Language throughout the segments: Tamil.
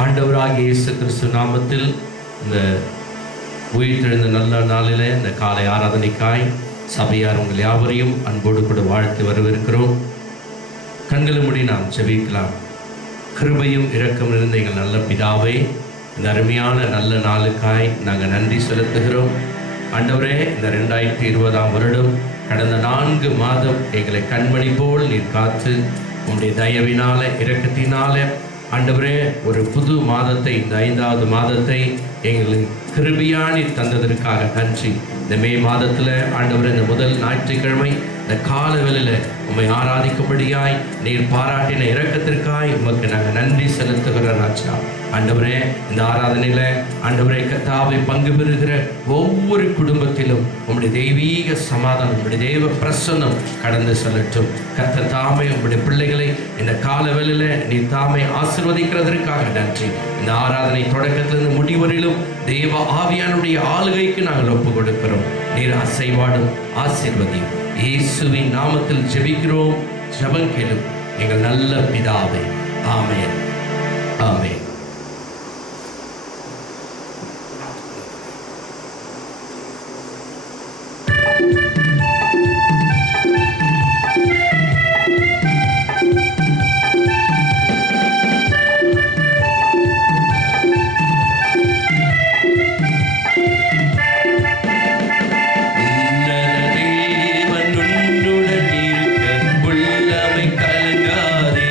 ஆண்டவராகிய இயேசு கிறிஸ்து நாமத்தில் இந்த உயிர்த்தெழுந்த நல்ல நாளில் இந்த காலை ஆராதனைக்காய் சபையார் உங்கள் யாவரையும் அன்போடு கூட வாழ்த்து வரவேற்கிறோம். கண்களை மூடி நாம் ஜெபிக்கலாம். கிருபையும் இரக்கம் இருந்த எங்கள் நல்ல பிதாவே, இந்த அருமையான நல்ல நாளுக்காய் நாங்கள் நன்றி செலுத்துகிறோம். ஆண்டவரே, இந்த 2020 வருடம் கடந்த 4 மாதம் எங்களை கண்மணி போல் நீர் காத்து உங்களுடைய தயவினால இரக்கத்தினால ஆண்டவரே ஒரு புது மாதத்தை, இந்த 5வது மாதத்தை எங்களுக்கு கிருபையானி தந்ததற்காக நன்றி. இந்த மே மாதத்தில் ஆண்டவரே இந்த முதல் ஞாயிற்றுக்கிழமை இந்த கால வேளையில் உம்மை ஆராதிக்கும்படியாய் நீர் பாராட்டின இரக்கத்திற்காய் உமக்கு நாங்கள் நன்றி செலுத்துகிற ராஜா. ஆண்டவரே, இந்த ஆராதனையில் ஆண்டவரே கர்த்தாவை பங்கு பெறுகிற ஒவ்வொரு குடும்பத்திலும் உம்முடைய தெய்வீக சமாதானம், உம்முடைய தெய்வ பிரசன்னம் கடந்து செல்லட்டும். கர்த்தர் தாமே உம்முடைய பிள்ளைகளை இந்த கால வேளையில் நீர் தாமே ஆசீர்வதிக்கிறதற்காக நன்றி. இந்த ஆராதனை தொடக்கத்திலிருந்து முடிவரையிலும் தெய்வ ஆவியானுடைய ஆளுகைக்கு நாங்கள் ஒப்பு கொடுக்கிறோம். நீர் அசைவாடும் ஆசீர்வதியும். இயேசுவின் நாமத்தில் ஜெபிக்கிறோம், ஜெபம் கேளும் எங்கள் நல்ல பிதாவே. ஆமென், ஆமென். உள்ளமை கலங்காதே,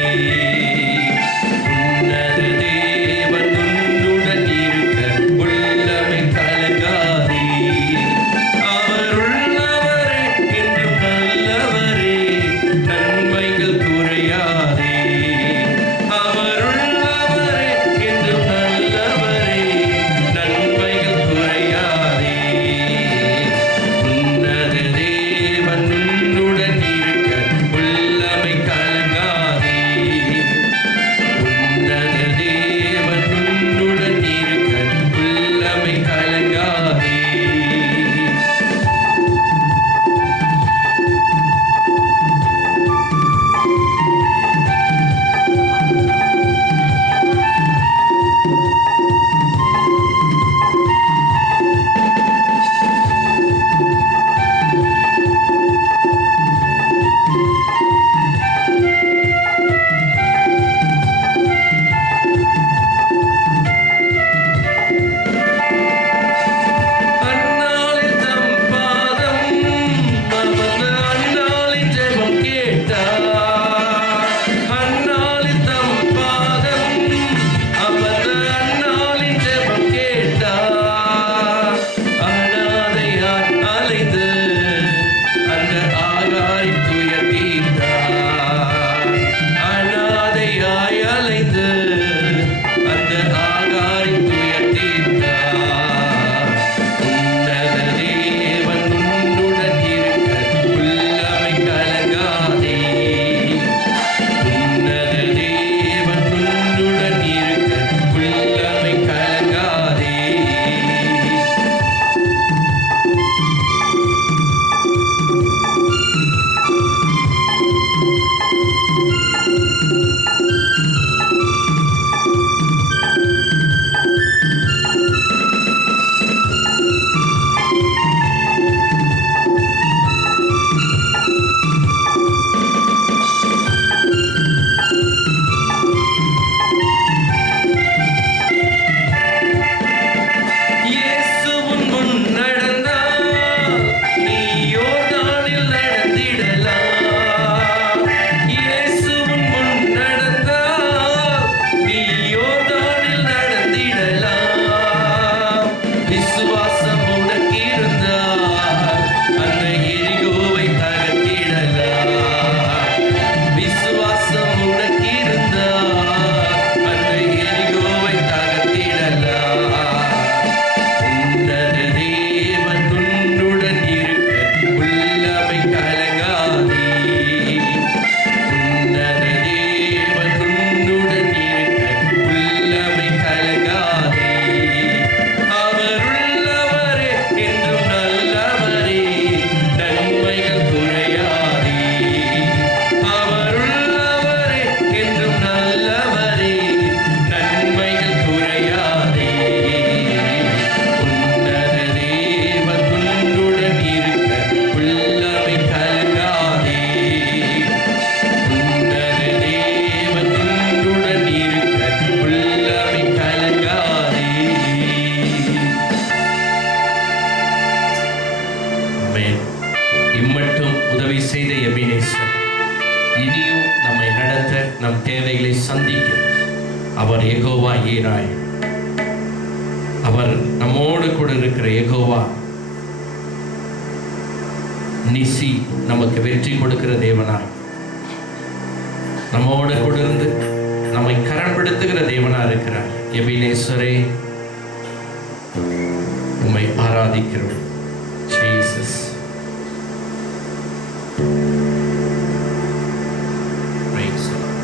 அவர் யெகோவா ஈராய், அவர் நம்மோடு கூட இருக்கிற யெகோவா நிசி, நமக்கு வெற்றி கொடுக்கிற தேவனாய், நம்மோடு கூட இருந்து நம்மை கரப்படுத்துகிற தேவனா இருக்கிறார். எபினேஸ்வரே, உம்மை ஆராதிக்கிறோம். ஜீசஸ். Praise the Lord.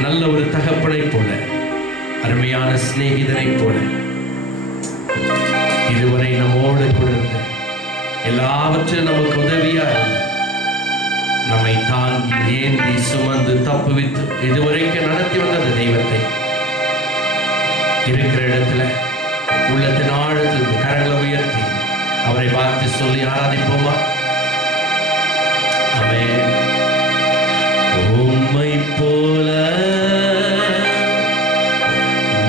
நல்ல ஒரு தகப்பனை போல, அருமையான சிநேகிதனை போல இதுவரை நம்மோடு கூட இருந்த, எல்லாவற்றிலும் நமக்கு உதவியா இருந்த, நம்மை தாங்கி ஏந்தி சுமந்து தப்புவித்து இதுவரைக்கும் நடத்தி வந்த தெய்வத்தை இருக்கிற இடத்துல உள்ளத்தின் ஆழத்தில் கரங்களை உயர்த்தி அவரை வாழ்த்து சொல்லி ஆராதிப்போமா? ஆமென். உம்மை போல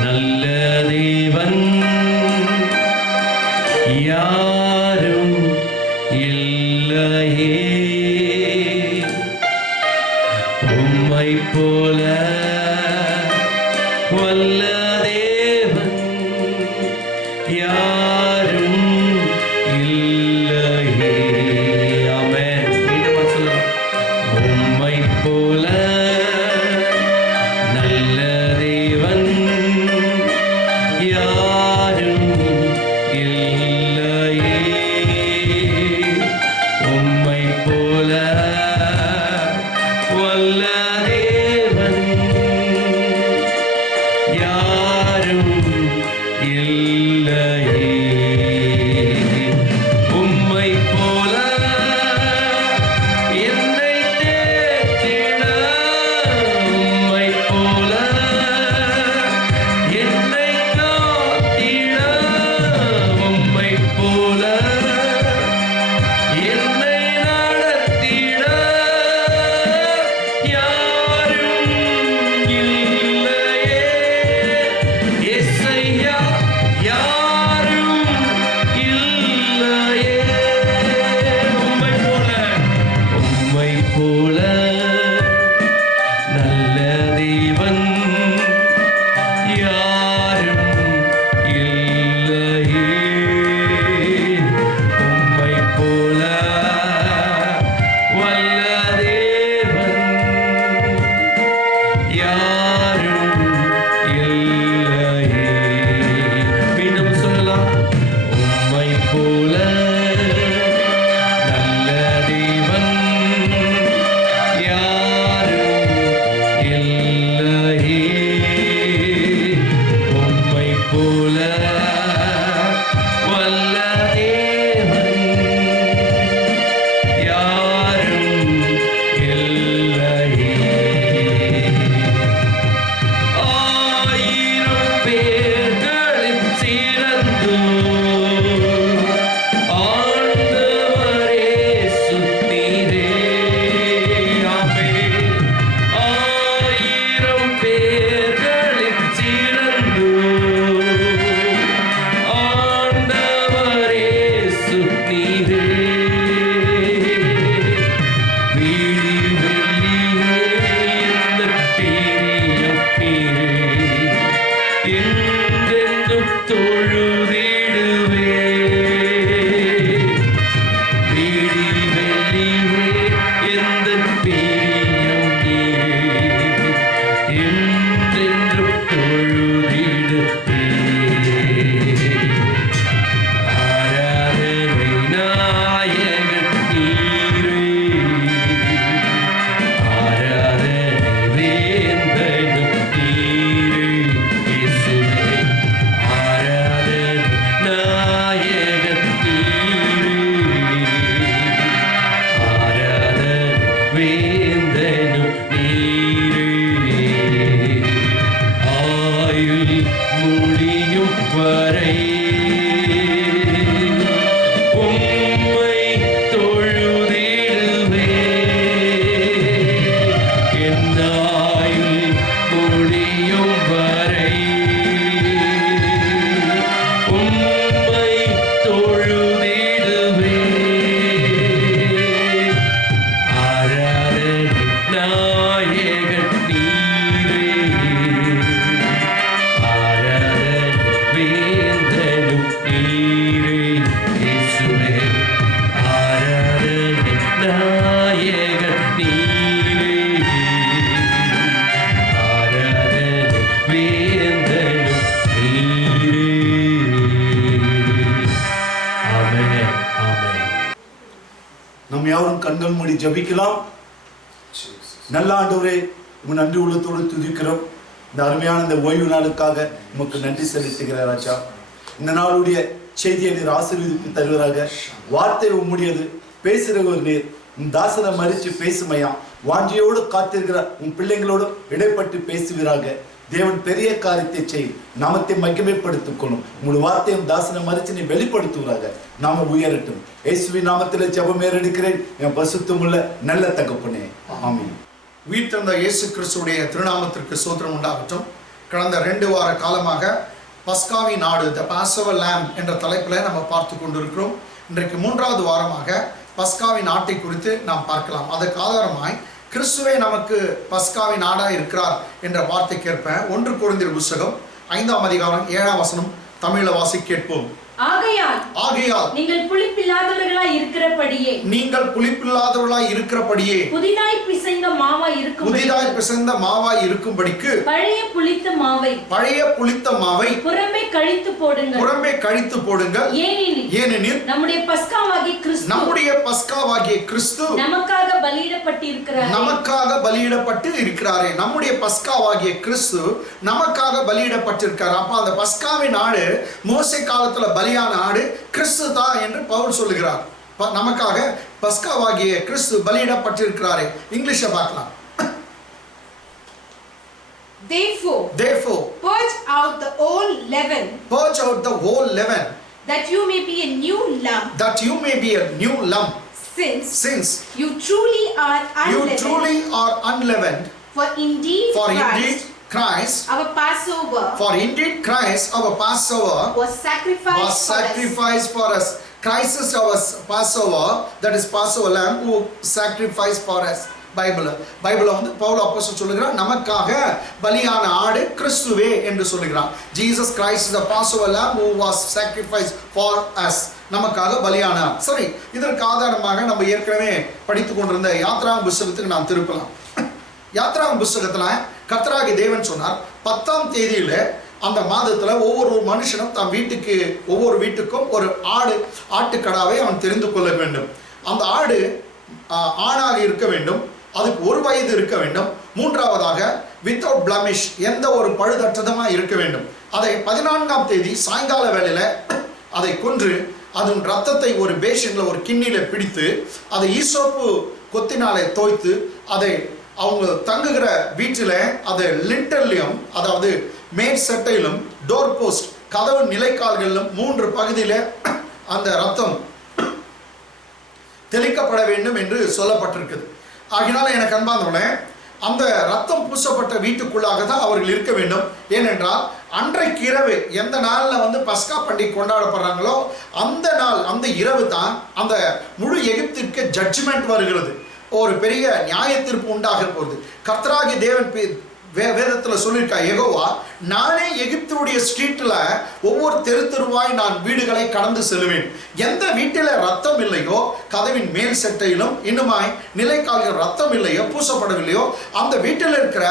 நல்ல தேவன் யாரும் இல்லையே, உம்மை போல வல்ல தேவன் யாரும் இல்லையே. ஆமென். மீண்டும் சொல்லலாம். உம்மை போல நல்ல தேவன் யாரும் இல்லையே, உம்மை போல வல்ல தேவன் யாரும் இல்லையே, உம்மை போல என்னை தேற்றிட, உம்மை போல என்னை காத்திட, உம்மை போல என்னை நடத்திட யாரும் இல்லையே. இயேசையா யாரும் இல்லையே, உம்மை போல, உம்மை போல நல்ல தேவன் யாரும் இல்லையே, உம்மை போல வல்ல தேவன் யாரும் இல்லையே. மீண்டும் சொல்லலாம். உம்மை போல நல்ல தேவன் யாரும் இல்லையே, உம்மை போல வல்ல தேவன் யாரும் இல்லையே. ஆயிரம் பேர்களில் சிறந்தோ ஆண்டவரே சுத்தீரே. ஆமென். ஆயிரம் பேர்களில் சிறந்தோ ஆண்டவரே சுத்தீரே. வீடி வெள்ளியே இந்த பிரியம் நீரே, என்றென்றும் தொழுதிடுவே. வீடி வெள்ளியே இந்த பிரியம் நீரே, என்றென்றும் தொழுதிடுவே. ஆராதனை நாயகன் நீரே, ஆராதனை வேந்தனும் நீரே. இயேசுவே ஆராதனை நாயகன் நீரே, ஆராதனை வேந்தனும் நீரே. ஆயுள் முடியும் வரை உம்மை தொழுதிடுவே. என் ஆயுள் முடியும் வரை உம்மை தொழுதிடுவே. ஆராதனை நாயகன் நீரே, ஆராதனை வேந்தனும் நீரே. இயேசுவே ஆராதனை நாயகன் நீரே, ஆராதனை வேந்தனும் நீரே. ஆமென். ஆமென். நம்ம யாரும் கண்கள் மூடி ஜெபிக்கலாம். நல்ல ஆண்டவரே, உங்க நன்றி உள்ளத்தோடு துதிக்கிறோம். இந்த அருமையான இந்த ஓய்வு நாளுக்காக உமக்கு நன்றி செலுத்துகிறார் ராஜா. இந்த நாளுடைய செய்தியை நீர் ஆசீர்வதிப்பு தருவராக. வார்த்தை உம்முடையது, பேசுகிறவர் நீர். உன் தாசனை மறித்து பேசுமையா. வாஞ்சியோடு காத்திருக்கிற உன் பிள்ளைங்களோடு இடைப்பட்டு பேசுவீராக. தேவன் பெரிய காரியத்தை செய்யும், நாமத்தை மகிமைப்படுத்திக் கொள்ளும். உங்களுடைய வார்த்தையும் தாசனை மறித்து நீ வெளிப்படுத்துவராக. நாம உயரட்டும். இயேசுவின் நாமத்திலே ஜெபம் ஏறெடுக்கிறேன் என் பரிசுத்தமுள்ள நல்ல தகப்பனே, ஆமென். உயிர்த்தெழுந்த இயேசு கிறிஸ்துடைய திருநாமத்திற்கு ஸ்தோத்திரம் உண்டாகட்டும். கடந்த 2 வார காலமாக பஸ்காவின் நாடு, த பாஸ்ஓவர் லேம்ப் என்ற தலைப்பில் நம்ம பார்த்து கொண்டிருக்கிறோம். இன்றைக்கு 3வது வாரமாக பஸ்காவின் நாட்டை குறித்து நாம் பார்க்கலாம். அதற்கு ஆதாரமாய் கிறிஸ்துவே நமக்கு பஸ்காவின் நாடாக இருக்கிறார் என்ற வார்த்தைக்கேற்ப 1 கொரிந்தியர் புத்தகம் 5ஆம் அதிகாரம் 7ஆம் வசனம் தமிழில் வாசி கேட்போம். ஆகையால் நீங்கள் புளிப்பில்லாதவர்களாய் இருக்கிறபடியே புதிதாய் பிசைந்த மாவாய் இருக்கும்படிக்கு பழைய புளித்த மாவை புறம்பே கழித்து போடுங்கள். ஏனெனில் நம்முடைய பஸ்காவாகிய கிறிஸ்து நமக்காக பலியிடப்பட்டு இருக்கிறாரே. நம்முடைய பஸ்காவாகிய கிறிஸ்து நமக்காக பலியிடப்பட்டிருக்கிறார். அப்ப அந்த பஸ்காவின் நாடு மோசே காலத்துல பலியான ஆடு கிறிஸ்து தான் என்று பவுல் சொல்லுகிறார். நமக்காக பஸ்காவாகிய கிறிஸ்து பலியிடப்பட்டிருக்கிறாரே. இங்கிலீஷ்ல பார்க்கலாம். Therefore purge out the old leaven, that you may be a new lump, since you truly are unleavened. For indeed Christ our Passover was sacrificed for us. Christ is our Passover, that is Passover lamb who sacrificed for us. பைபிள்ல வந்து பவுல் அப்போஸ்தலன் சொல்லுகிறார், நமக்காக பலியான ஆடு கிறிஸ்துவே என்று சொல்லுகிறார். Jesus Christ is the Passover lamb who was sacrificed for us. நமக்காக பலியானார். சரி, இதற்கு ஆதாரமாக நம்ம ஏற்கனவே படித்துக் கொண்டிருந்த யாத்ராகம புத்தகத்துக்கு நாம் திருப்பலாம். யாத்ராகம புத்தகத்துல கர்த்தராகிய தேவன் சொன்னார், 10ஆம் தேதியில அந்த மாதத்துல ஒவ்வொரு மனுஷனும் தம் வீட்டுக்கு ஒவ்வொரு வீட்டுக்கும் ஒரு ஆட்டுக்கடாவை அவன் தெரிந்து கொள்ள வேண்டும். அந்த ஆடு ஆணாக இருக்க வேண்டும், அதுக்கு 1 வயது இருக்க வேண்டும். 3ஆவதாக வித்தவுட் பிளமிஷ், எந்த ஒரு பழுதற்றதுமா இருக்க வேண்டும். அதை 14ஆம் தேதி சாயங்கால வேளையில அதை கொன்று அதன் ரத்தத்தை ஒரு பேஷன்ல ஒரு கிண்ணில பிடித்து அதை ஈசோப்பு கொத்தினாலே தோய்த்து அதை அவங்க தங்குகிற வீட்டில் அதை லிண்டர்லையும், அதாவது மேற் சட்டையிலும், டோர் போஸ்ட் கதவு நிலைக்கால்களிலும் 3 பகுதியில அந்த ரத்தம் தெளிக்கப்பட வேண்டும் என்று சொல்லப்பட்டிருக்குது. ஆகினால எனக்கு அன்பானவர்களே, அந்த ரத்தம் பூசப்பட்ட வீட்டுக்குள்ளாக தான் அவர்கள் இருக்க வேண்டும். ஏனென்றால் அன்றைக்கு இரவு, எந்த நாளில் வந்து பஸ்கா பண்டிகை கொண்டாடப்படுறாங்களோ அந்த நாள், அந்த இரவு தான் அந்த முழு எகிப்திற்கு ஜட்ஜ்மெண்ட் வருகிறது. ஒரு பெரிய நியாய தீர்ப்பு உண்டாக போகுது. கர்த்தராகிய தேவன் வேதத்தில் சொல்லியிருக்கா, யெகோவா நானே எகிப்துடைய ஸ்ட்ரீட்ல ஒவ்வொரு தெருவாய் நான் வீடுகளை கடந்து செல்வேன். எந்த வீட்டில ரத்தம் இல்லையோ, கதவின் மேல் செட்டையிலும் இன்னுமாய் நிலைக்கால்கள் ரத்தம் இல்லையோ, பூசப்படவில்லையோ, அந்த வீட்டில் இருக்கிற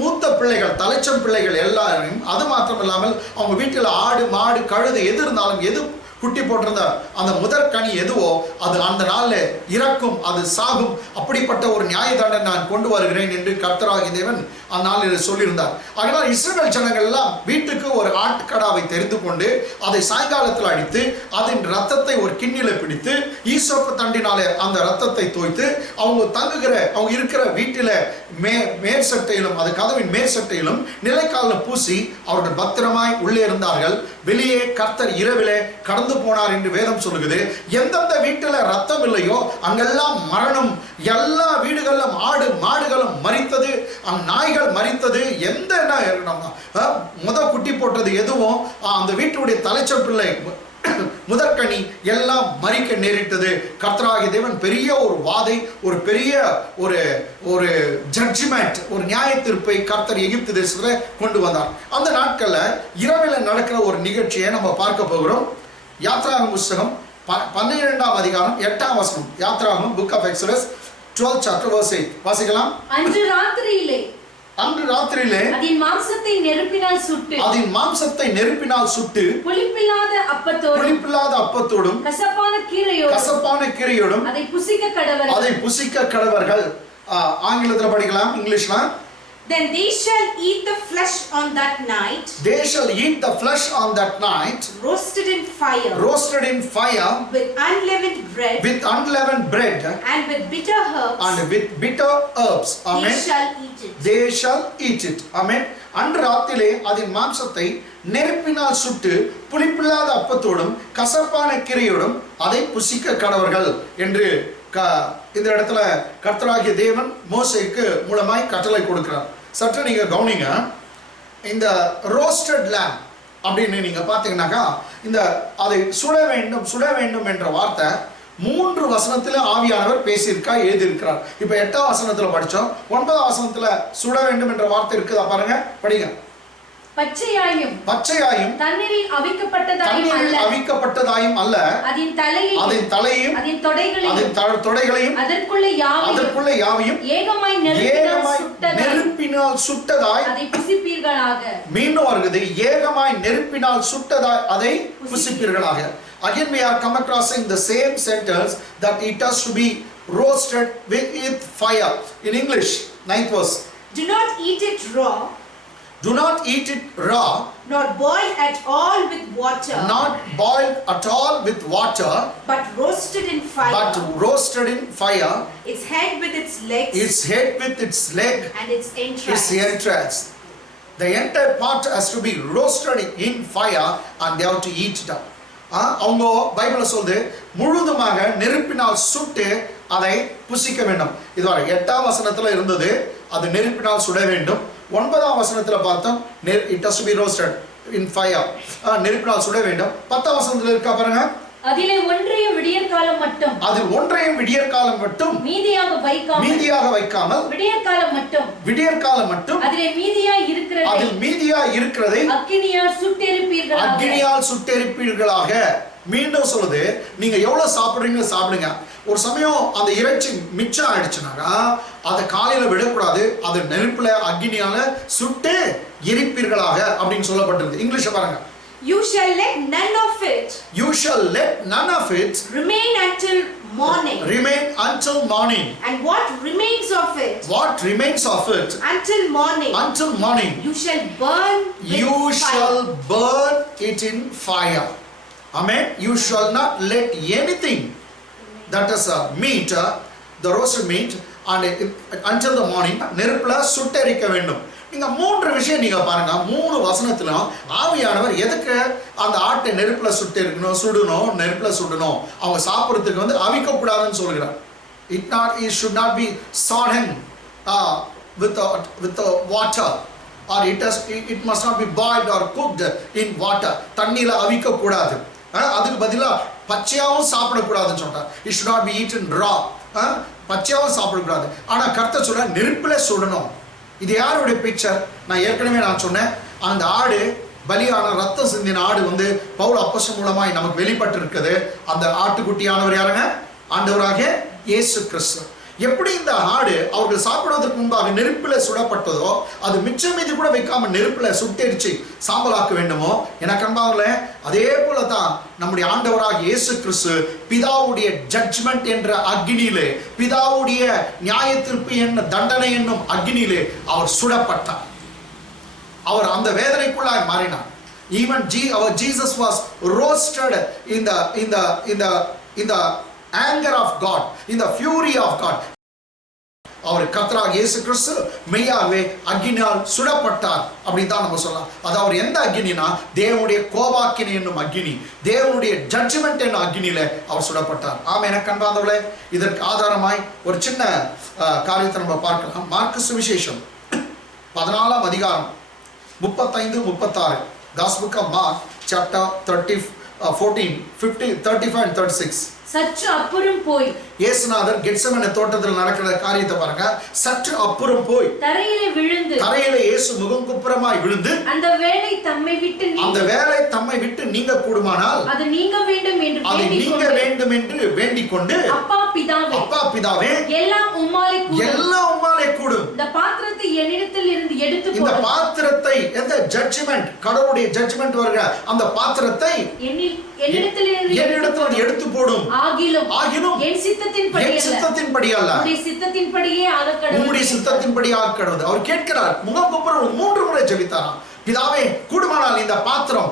மூத்த பிள்ளைகள், தலைச்சம் பிள்ளைகள் எல்லாரையும், அது மாத்திரம் இல்லாமல் அவங்க வீட்டில் ஆடு மாடு கழுது எது இருந்தாலும், எது குட்டி போட்டிருந்த அந்த முதற் கனி எதுவோ அது அந்த நாளில் இறக்கும், அது சாகும். அப்படிப்பட்ட ஒரு நியாய தண்டனை நான் கொண்டு வருகிறேன் என்று கர்த்தராகிய தேவன் அந்நாளில் சொல்லியிருந்தார். அதனால் இஸ்ரவேல் ஜனங்கள் எல்லாம் வீட்டுக்கு ஒரு ஆட்டுக்கடாவை தெரிந்து கொண்டு அதை சாயங்காலத்தில் அடித்து அதன் ரத்தத்தை ஒரு கிண்ணில பிடித்து ஈசோப்பு தண்டினாலே அந்த ரத்தத்தை தோய்த்து அவங்க தங்குகிற, அவங்க இருக்கிற வீட்டில மேற் சட்டையிலும், அது கதவின் மேற் சட்டையிலும் நிலைக்காலில் பூசி அவர்கள் பத்திரமாய் உள்ளே இருந்தார்கள். வெளியே கர்த்தர் இரவிலே கடந்து போனார் என்று வேதம் சொல்லுகிறது. எந்தெந்த வீட்டில் ரத்தம் இல்லையோ அங்கெல்லாம் மரணம், எல்லா வீடுகளிலும் ஆடு மாடுகளும் மரித்தது, நாய்கள் மரித்தது. எந்த முத குட்டி போட்டது எதுவும் அந்த வீட்டுடைய தலைச்சம் பிள்ளை முதற்கனி எல்லாம் மரிக்க நேரிட்டது. கர்த்தராகிய தேவன் பெரிய ஒரு வாதை, ஒரு பெரிய ஒரு ஜட்ஜ்மெண்ட், ஒரு நியாய தீர்ப்பை கர்த்தர் எகிப்து தேசத்தில் கொண்டு வந்தார். அந்த நாட்கள்ல இரவில் நடக்கிற ஒரு நிகழ்ச்சியை நம்ம பார்க்க போகிறோம். யாத்ராகம புத்தகம் 12ஆம் அதிகாரம் 8ஆம் வசனம். யாத்ராகமம், book of Exodus 12th chapter verse 8 வாசிக்கலாம். அன்று ராத்திரியிலே அதன் மாம்சத்தை நெருப்பினால் சுட்டு புளிப்பில்லாத அப்பத்தோடும் கசப்பான கீரையோடும் அதை புசிக்க கடவர்கள். ஆங்கிலத்தில் படிக்கலாம், இங்கிலீஷ்ல. Then they shall eat the flesh on that night. They shall eat the flesh on that night, Roasted in fire. roasted in fire, With unleavened bread. with unleavened bread, And with bitter herbs. and with bitter herbs. They Amen. shall eat it. They shall eat it. Amen. அன்று ராத்திலே அதன் மாம்சத்தை நெருப்பினால் சுட்டு புளிப்பில்லாத அப்பத்தோடும் கசப்பான கீரையோடும் அதை புசிக்க கடவர்கள் என்று இந்த இடத்துல கர்த்தராகிய தேவன் மோசேக்கு மூலமாய் கட்டளை கொடுக்கிறார். சற்று நீங்க கவனிங்க. இந்த ரோஸ்டட் lamb அப்படின்னு நீங்க பாத்தீங்கன்னாக்கா, இந்த அதை சுட வேண்டும் என்ற வார்த்தை 3 வசனத்துல ஆவியானவர் பேசியிருக்கா, எழுதியிருக்கிறார். இப்ப 8ஆம் வசனத்துல படிச்சோம். 9ஆம் வசனத்துல சுட வேண்டும் என்ற வார்த்தை இருக்குதா பாருங்க, படிங்க. பச்சையாயும் தண்ணீரில் அவிக்கப்பட்டதாயும் அல்ல, அதன் தலையையும் அதன் தொடைகளையும் அதற்குள்ள யாவையும் ஏகமாய் நெருப்பினால் சுட்டதாய் அதை புசிப்பீர்களாக. மீண்டும் வருகிறது, ஏகமாய் நெருப்பினால் சுட்டதாய் அதை புசிப்பீர்களாக. Again we are come across in the same sentence that it has to be roasted with fire. In English, 9th verse. Do not eat it raw. Do not eat it raw. Nor boiled at all with water. Not boiled at all with water. But roasted in fire. But roasted in fire. Its head with its legs. Its head with its leg. And its entrails. Its entrails. The entire part has to be roasted in fire and they have to eat it up. அவங்க பைபிள்ல சொல்லுது முழுதுமாக நெருப்பினால் சுட்டு அதை புசிக்க வேண்டும். இதுவரை 8ஆம் வசனத்துல இருந்தது அது நெருப்பினால் சுட வேண்டும். 9ஆம் வசனத்துல பார்த்தோம் it has to be roasted in fire, நெருப்பினால் சுட வேண்டும். 10ஆம் வசனத்துல இருக்கா பாருங்க, அதிலே ஒன்றையும் விடியற்காலம் மட்டும் மீதியாக வைக்காமல் விடியற்காலம் மட்டும் அதிலே மீதியாய் இருக்கிறதை அக்கினியால் சுட்டெரிப்பீர்களாக. மீண்டும் சொல்லுது, நீங்க எவ்வளவு சாப்பிடுங்க. ஒரு சமயம் அந்த இறைச்சி மிச்சம் ஆயிடுச்சுனாக்கா அதை காலையில விடக்கூடாது, அது நெருப்புல அக்கினியால சுட்டு எரிப்பீர்களாக அப்படின்னு சொல்லப்பட்டிருக்கு. இங்கிலீஷ்ல பாருங்க. You shall let none of it remain until morning. And what remains of it until morning you shall burn it in fire. Amen. You shall not let anything that is meat, the roasted meat, and until the morning நெருப்புல சுட்டெரிக்க வேண்டும். நீங்க 3 விஷயம் நீங்க பாருங்க. 3 வசனத்திலும் ஆவியானவர் எதுக்கு அந்த ஆட்டை நெருப்புல நெருப்புல சுடணும், அவங்க சாப்பிடுறதுக்கு அவிக்க கூடாதுன்னு சொல்கிறார். It should not be sodden with the water, or it must not be boiled or cooked in water. தண்ணில அவிக்க கூடாது, அதுக்கு பதிலா பச்சையாவும் சாப்பிடக்கூடாதுன்னு சொல்றார். It should not be eaten raw. பச்சையாவும் சாப்பிடக்கூடாது. ஆனா கர்த்தர் சொல்ற நெருப்புல சுடணும். இது யாருடைய பிக்சர்? நான் ஏற்கனவே சொன்னேன், அந்த ஆடு பலியான ரத்தம் சிந்தின ஆடு பவுல் அப்போஸ்தலன் மூலமாய் நமக்கு வெளிப்பட்டு இருக்குது. அந்த ஆட்டுக்குட்டியானவர் யாருங்க? ஆண்டவராகிய இயேசு கிறிஸ்து. எப்படி இந்த ஆடு அவர்கள் சாப்பிடுவதற்கு முன்பாக நெருப்பில சுடப்பட்டதோ அது மிச்சம் மீதி கூட வைக்காம நெருப்பில சுட்டெரிச்சு சாம்பலாக்க வேண்டுமோ, எனக்கு அன்பார்களே, அதே போலதான் நம்முடைய ஆண்டவராக இயேசு கிறிஸ்து பிதாவுடைய ஜட்ஜ்மெண்ட் என்ற அக்னியிலே, பிதாவுடைய நியாய தீர்ப்பு என்ன தண்டனை என்னும் அக்னியிலே அவர் சுடப்பட்டார். அவர் அந்த வேதனைக்குள்ளாய் மாறினார். Even our Jesus was roasted in the anger of God, in the fury of God. அவர் கர்த்தராகிய இயேசு கிறிஸ்து மெய்யாகவே அக்கினியால் சுடப்பட்டார் அப்படின்னு தான் நம்ம சொல்லலாம். அது அவர் எந்த அக்கினினா, தேவனுடைய கோபாக்கினி என்னும் அக்கினி, தேவனுடைய ஜட்ஜ்மெண்ட் என்னும் அக்கினியில அவர் சுடப்பட்டார். ஆமென். எனக்கு அன்பார்ந்தவர்களே, இதற்கு ஆதாரமாய் ஒரு சின்ன காரியத்தை நம்ம பார்க்கலாம். மார்க்கு சுவிசேஷம் 14ஆம் அதிகாரம் 35-36. Gospel of Mark chapter 14, 50, 35 and 36. சற்று அப்புறம் போய் இயேசுநாதர் கெத்செமனே தோட்டத்தில் நடக்கிற காரியத்தை பாருங்க. சற்று அப்புறம் போய் தரையிலே இயேசு முகம் குப்புறமாய் விழுந்து அந்த வேலை தம்மை விட்டு நீங்க கூடுமானால் அது நீங்க வேண்டும் என்று வேண்டிக் கொண்டு அப்பா பிதாவே எல்லாம் உம்மாலே கூடும், இந்த பாத்திரத்தை என்னிடத்தில் இருந்து எடுத்து இந்த போடும். பாத்திரத்தை, எந்த ஜட்ஜ்மெண்ட், கடவுளுடைய ஜட்ஜ்மெண்ட் வருகிற அந்த பாத்திரத்தை என்னிடத்தில் எடுத்து போடும். ஆகிலும் என் சித்தத்தின்படி அல்ல, உம்முடைய சித்தத்தின்படி ஆக கடவுது. அவர் கேட்கிறார், முகங்குப்புறம் 3 முறை ஜெபித்தாராம். பிதாவே, கூடுமானால் இந்த பாத்திரம்,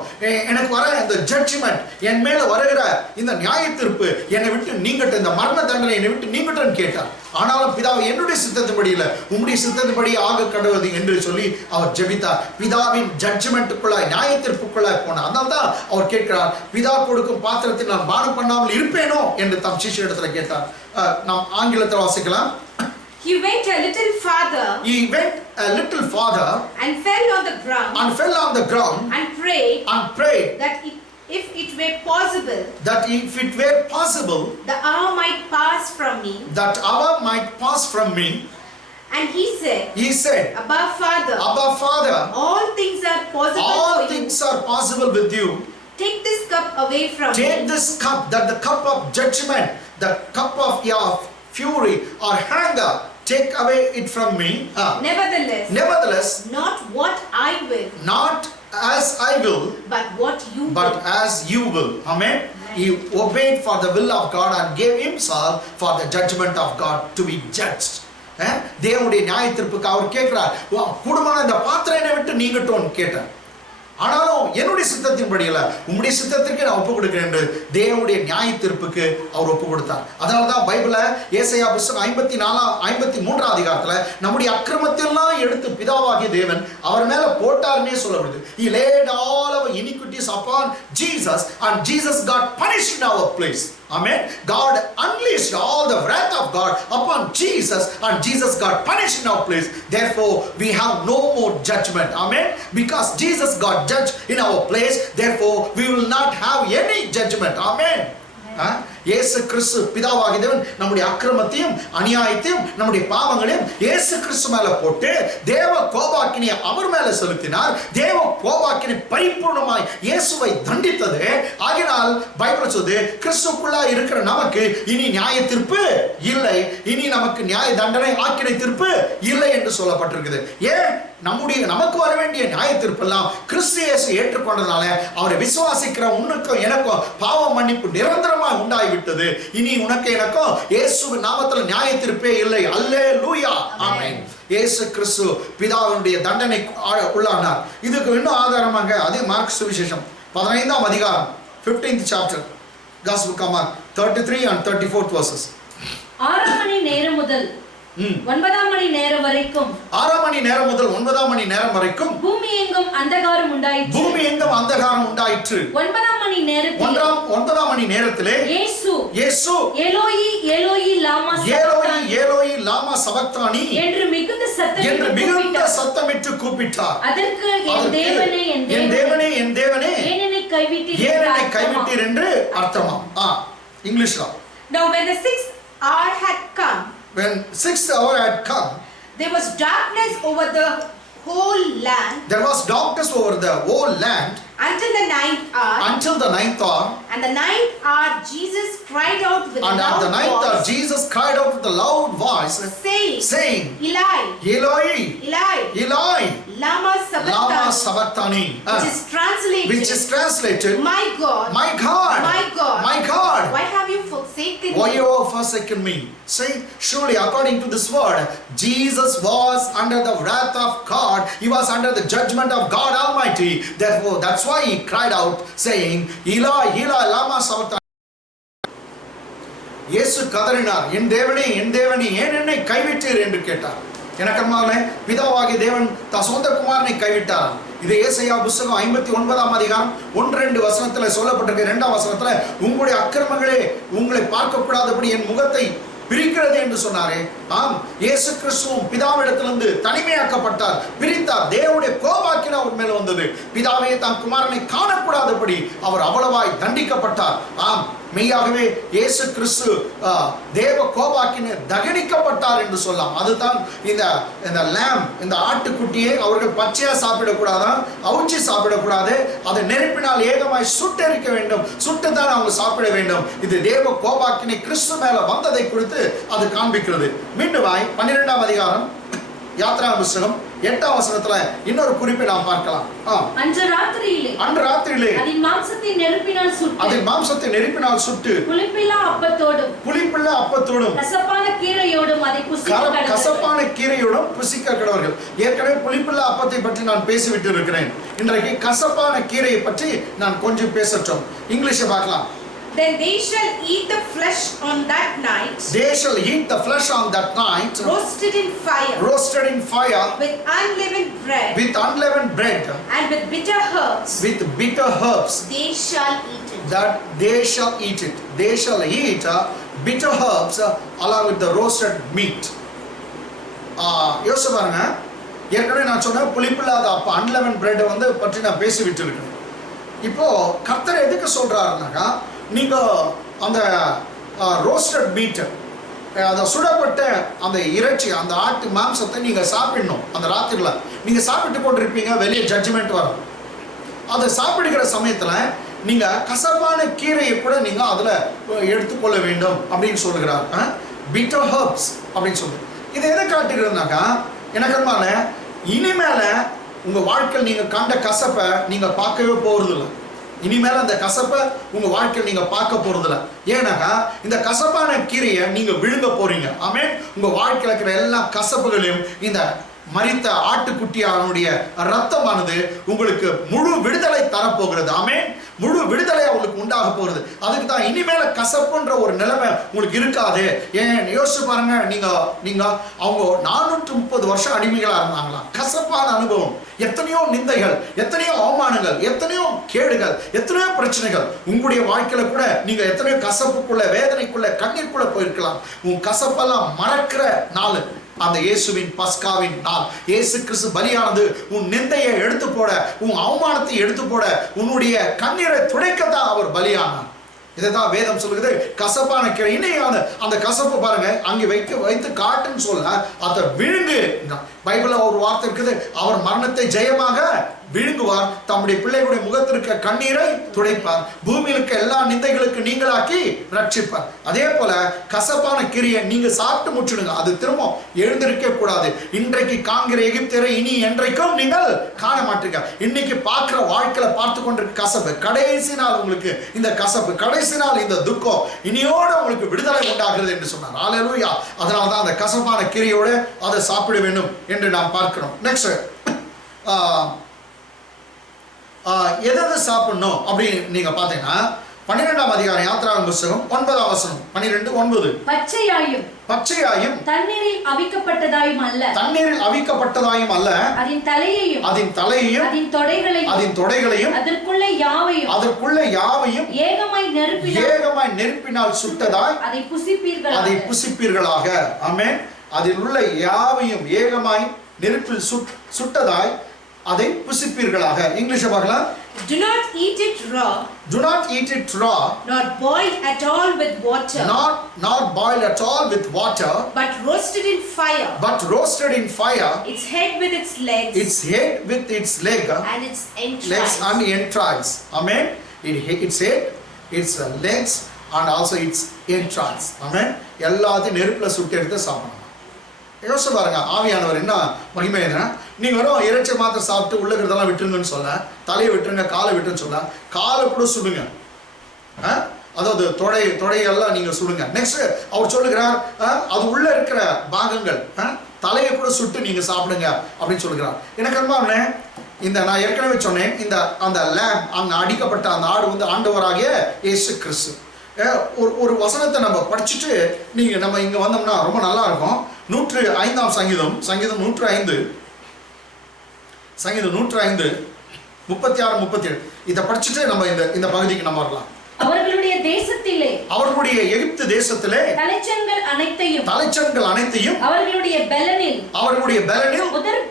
எனக்கு வர இந்த ஜட்ஜ்மெண்ட், என் மேல வருகிற இந்த நியாய தீர்ப்பு என்னை விட்டு நீங்கட்டும், இந்த மரண தண்டனை என்னை விட்டு நீங்கட்டும் கேட்டார். ஆனாலும் பிதாவை என்னுடைய சித்தத்தின்படி இல்ல, உம்முடைய சித்தத்தின்படி ஆக கடவுது என்று சொல்லி அவர் ஜெபித்தார். பிதாவின் ஜட்ஜ்மெண்ட்டுக்குள்ளாய், நியாய தீர்ப்புக்குள்ளாய் போனார். அதனால தான் அவர் கேட்கிறார், பிதா கொடுக்கும் பாத்திரத்தை நான் பானம் பண்ணாமல் இருப்பேனோ என்று தம் சிஷ்யரிடத்துல கேட்டார். நாம் ஆங்கிலத்தில் வாசிக்கலாம். He went a little farther. He went a little farther and fell on the ground. And prayed that if it were possible, the hour might pass from me. And he said, Abba Father, all things are possible with you. Take this cup away from me. Take this cup, that the cup of judgment, the cup of your fury or anger, take away it from me. Nevertheless, not what I will, not as I will, but what you but will. as you will. Amen. He obeyed for the will of God and gave himself for the judgment of God to be judged. தேவனுடைய நியாய தீர்ப்புக்கு அவர் கேட்கிறார், கூடுமான இந்த பாத்திரம் என்னை விட்டு நீங்கட்டும் கேட்டார். ஆனாலும் என்னுடைய சித்தத்தின்படி இல்ல, உம்முடைய சித்தத்திற்கு நான் ஒப்பு கொடுக்கிறேன் என்று தேவனுடைய நியாய தீர்ப்புக்கு அவர் ஒப்பு கொடுத்தார். அதனாலதான் பைபிள்ல ஏசாயா புத்தகம் 53 அதிகாரத்துல நம்முடைய அக்கிரமத்தெல்லாம் எடுத்து பிதாவாகிய தேவன் அவர் மேல போட்டார்னே சொல்லப்படுது. He laid all our iniquities upon Jesus and Jesus got punished in our place. Amen. God unleashed all the wrath of God upon Jesus and Jesus got punished in our place. Therefore we have no more judgment. Amen. Because Jesus got judged in our place, therefore we will not have any judgment. Amen. இயேசு கிறிஸ்து பிதாவாகிய தேவன் நம்முடைய அக்கிரமத்தையும் அநியாயத்தையும் நம்முடைய பாவங்களையும் இயேசு கிறிஸ்து மேல போட்டு தேவ கோபாக்கினை அவர் மேல செலுத்தினார். தேவ கோபாக்கினை பரிபூர்ணமாய் இயேசுவை தண்டித்தது. ஆகினால் பைபிள் சொல்லுது, கிறிஸ்துக்குள்ளா இருக்கிற நமக்கு இனி நியாய தீர்ப்பு இல்லை, இனி நமக்கு நியாய தண்டனை ஆக்கினை தீர்ப்பு இல்லை என்று சொல்லப்பட்டிருக்குது. ஏன்? நமக்கு வர வேண்டிய நியாய தீர்ப்பெல்லாம் கிறிஸ்து இயேசு ஏற்றுக்கொண்டதால அவரை விசுவாசிக்கிற உனக்கும் எனக்கும் பாவ மன்னிப்பு நிரந்தரமாக உண்டாகிவிட்டது. இனி உனக்கு எனக்கும் இயேசுவின் நாமத்தில் நியாய தீர்ப்பே இல்லை. அல்லேலூயா, ஆமென். இயேசு கிறிஸ்து பிதாவினுடைய தண்டனை உள்ளானார். இதுக்கு இன்னும் ஆதாரமாக அதே மார்க் சுவிசேஷம் 15ஆம் அதிகாரம் 15th chapter, Gospel of Mark 33 and 34th verses. 6 மணி நேரம் முதல் 9 மணி நேரம் வரைக்கும், 6 மணி நேரம் முதல் 9 மணி நேரம் வரைக்கும் பூமி எங்கும் அந்தகாரம் உண்டாயிற்று. 9 மணி நேரத்திலே இயேசு எலோயி எலோயி லாமா சபக்தானி என்று மிகுந்த சத்தமிட்டு கூப்பிட்டார். அதற்கு என் தேவனே என் தேவனே ஏன் என்னை கைவிட்டீர் என்று அர்த்தமாம். இங்கிலீஷ்ல. Now when the 6th hour had come, there was darkness over the whole land. Until the 9th hour. And the 9th hour Jesus cried out with a loud voice, saying, Eloi, Eloi, lama sabachthani, which is translated, my God, why have you forsaken me? Say, surely according to this word, Jesus was under the wrath of God. He was under the judgment of God Almighty. Therefore, that's why he cried out, saying, Eloi, Eloi, lama sabachthani. இயேசு கதறினார், என் தேவனே ஏன் என்னை கைவிட்டீர் என்று கேட்டார். எனக்கம்மாவே, பிதாவாகிய தேவன் தன் சொந்த குமாரனை கைவிட்டார். இது ஏசாயா புத்தகம் 59ஆம் அதிகாரம் 1-2 வசனத்துல சொல்லப்பட்டிருக்கு. 2ஆம் வசனத்துல, உங்களுடைய அக்கிரமங்களே உங்களை பார்க்க கூடாதபடி என் முகத்தை பிரிக்கிறது என்று சொன்னாரே. ஆம், இயேசு கிறிஸ்துவும் பிதாவிடத்திலிருந்து தனிமையாக்கப்பட்டார், பிரித்தார். தேவனுடைய கோபாக்கினை அவர் மேல வந்தது. பிதாவே தன் குமாரனை காணக்கூடாதபடி அவர் அவ்வளவாய் தண்டிக்கப்பட்டார். ஆம், மெய்யாகவே இயேசு கிறிஸ்து தேவ கோபாக்கினை தகனிக்கப்பட்டார் என்று சொல்லலாம். அதுதான் இந்த லேம், இந்த ஆட்டுக்குட்டியை அவர்கள் பச்சையா சாப்பிடக்கூடாதா, அவிச்சு சாப்பிடக்கூடாது, அதை நெருப்பினால் ஏகமாய் சுட்டெரிக்க வேண்டும், சுட்டுதான் அவங்க சாப்பிட வேண்டும். இது தேவ கோபாக்கினை கிறிஸ்து மேல வந்ததை குறித்து அது காண்பிக்கிறது. மீண்டும் 12ஆம் அதிகாரம் யாத்ரா புத்தகம் 8ஆம் வசனத்துல இன்னொரு குறிப்பை நாம் பார்க்கலாம். அன்று ராத்திரியிலே அதின் மாம்சத்தை நெருப்பினால் சுட்டு புளிப்பில்லா அப்பத்தோடும் கசப்பான கீரையோடும் புசிக்க கடவர்கள். ஏற்கனவே புளிப்பில்லா அப்பத்தை பற்றி நான் பேசிவிட்டு இருக்கிறேன். இன்றைக்கு கசப்பான கீரையை பற்றி நான் கொஞ்சம் பேசட்டும். இங்கிலீஷை பார்க்கலாம். Then they shall eat the flesh on that night. They shall eat the flesh on that night. Roasted in fire. With unleavened bread. And with bitter herbs. They shall eat it. They shall eat bitter herbs along with the roasted meat. யோசிச்சு பாருங்க. ஏற்கனவே நான் சொன்ன புளிப்பில்லாத அப்ப unleavened bread வந்து பற்றி நான் பேசி விட்டு இருக்கேன். இப்போ கர்த்தர் எதுக்கு சொல்றாருனாக்கா, நீங்க அந்த ரோஸ்டட் மீட், அந்த சுடப்பட்ட அந்த இறைச்சி, அந்த ஆட்டு மாம்சத்தை நீங்க சாப்பிடணும். அந்த ராத்திரில நீங்க சாப்பிட்டு கொண்டிருப்பீங்க, வெளியே ஜட்ஜ்மெண்ட் வரும். அதை சாப்பிடுகிற சமயத்துல நீங்க கசப்பான கீரையை கூட நீங்க அதுல எடுத்துக்கொள்ள வேண்டும் அப்படின்னு சொல்லுகிறார். பிட்டர் ஹர்ப்ஸ் அப்படின்னு சொல்லு. இது எதை காட்டுகிறதுனாக்கா, எனக்கன்பான இனிமேல உங்க வாழ்க்கையில் நீங்க கண்ட கசப்பை நீங்க பார்க்கவே போறது இல்லை. இனிமேல் அந்த கசப்பை உங்க வாழ்க்கையில் நீங்க பார்க்க போறது இல்லை. ஏன்னாக்கா இந்த கசப்பான கீரையை நீங்க விழுங்க போறீங்க. ஆமென். உங்க வாழ்க்கையில் இருக்கிற எல்லா கசப்புகளையும் இந்த மரித்த ஆட்டுக்குட்டியானுடைய ரத்தமானது உங்களுக்கு முழு விடுதலை தரப்போகிறது. ஆமென். முழு விடுதலை உங்களுக்கு உண்டாக போகிறது. அதுக்கு தான் இனிமேல கசப்புன்ற ஒரு நிலைமை உங்களுக்கு இருக்காது. ஏன் யோசிச்சு பாருங்க, நீங்க அவங்க 430 வருஷம் அடிமைகளா இருந்தாங்களாம். கசப்பான அனுபவம், எத்தனையோ நிந்தைகள், எத்தனையோ அவமானங்கள், எத்தனையோ கேடுகள், எத்தனையோ பிரச்சனைகள். உங்களுடைய வாழ்க்கையில கூட நீங்க எத்தனையோ கசப்புக்குள்ள, வேதனைக்குள்ள, கண்ணீருக்குள்ள போயிருக்கலாம். உன் கசப்பெல்லாம் மறக்கிற நாள் அந்த இயேசுவின் பஸ்காவின் நாள். இயேசு கிறிஸ்து பலியானது உன் நிந்தையை எடுத்து போட, உன் அவமானத்தை எடுத்து போட, உன்னுடைய கண்ணீரை துடைக்கத்தான் அவர் பலியானார். இதைதான் வேதம் சொல்லுகிறது. கசப்பான கீரை இன்னைக்கு அந்த கசப்பு பாருங்க, அங்கே வைத்து காட்டுன்னு சொல்ல அதை விழுங்கு. பைபிள்ல ஒரு வார்த்தை இருக்குது, அவர் மரணத்தை ஜெயமாக விழுங்குவார், தம்முடைய பிள்ளைகளுடைய முகத்திற்கு கண்ணீரை துடைப்பார், பூமியில் இருக்க எல்லா நிந்தைகளுக்கு நீங்களாக்கி ரட்சிப்பார். அதே போல கசப்பான கீரையை நீங்க சாப்பிட்டு முற்றிடுங்க. அது திரும்ப எழுந்திருக்க கூடாது. இன்றைக்கு காண்கிற எகிப்தியரை இனி என்றைக்கும் நீங்கள் காண மாட்டீங்க. இன்னைக்கு பார்க்கிற வாழ்க்கையில பார்த்து கொண்டிருக்க கசப்பு, கடைசி நாள் உங்களுக்கு இந்த கசப்பு, கடைசி நாள் இந்த துக்கம், இனியோட உங்களுக்கு விடுதலை உண்டாகிறது என்று சொன்னார். ஹல்லேலூயா. அதனால்தான் அந்த கசப்பான கீரையோட அதை சாப்பிட வேண்டும் என்று நாம் பார்க்கிறோம். நெக்ஸ்ட் எதை சாப்பிடணும் அப்படின்னு நீங்க பாத்தீங்கன்னா 12ஆம் அதிகாரம் யாத்திராகம புத்தகம் 9ஆம் வசனம் 12:9 பச்சையாயும் தண்ணீரில் அவிக்கப்பட்டதாயும் அல்ல அதன் தலையையும் அதன் தொடைகளையும் அதற்குள்ள யாவையும் ஏகமாய் நெருப்பினால் சுட்டதாய் அதை புசிப்பீர்களாக. ஆமென். அதில் உள்ள யாவையும் ஏகமாய் நெருப்பில் சுட்டதாய் அதை புசிப்பீர்களாக. இங்கிலீஷ் பார்க்கலாம். Do not eat it raw. Not boiled at all with water. Not boiled at all with water. But roasted in fire. Its head with its legs. And its entrails. Amen. Its head, its legs, and also its entrails. Amen. எல்லாத்தையும் நெருப்புல சுட்டு எடுத்து சாப்பிடணும். யோசிச்சு பாருங்க, ஆவியானவர் என்ன மகிமை. நீங்க வரும் இறைச்சி மாத்திரம் சாப்பிட்டு உள்ள இருக்கிறதெல்லாம் விட்டுருங்கன்னு சொல்ல, தலையை விட்டுருங்க, காலை விட்டுன்னு சொல்ல, காலை கூட சுடுங்க. அதாவது தொடையெல்லாம் நீங்க சுடுங்க. நெக்ஸ்ட் அவர் சொல்லுகிறார், அது உள்ள இருக்கிற பாகங்கள் தலையை கூட சுட்டு நீங்க சாப்பிடுங்க அப்படின்னு சொல்லுகிறார். எனக்கு அன்பானே, இந்த நான் ஏற்கனவே சொன்னேன், இந்த அந்த லேம் அங்க அடிக்கப்பட்ட அந்த ஆடு வந்து ஆண்டவராகிய இயேசு கிறிஸ்து. ஒரு வசனத்தை நம்ம படிச்சுட்டு நம்ம இங்க வந்தோம்னா ரொம்ப நல்லா இருக்கும். 105ஆம் சங்கீதம் 105 36-37 இதை படிச்சுட்டு நம்ம இந்த பகுதிக்கு நம்ம வரலாம். அவர்களுடைய எகிப்து தேசத்திலே தலைச்சன்கள் அனைத்தையும் அவர்களுடைய பெலனில் முதற்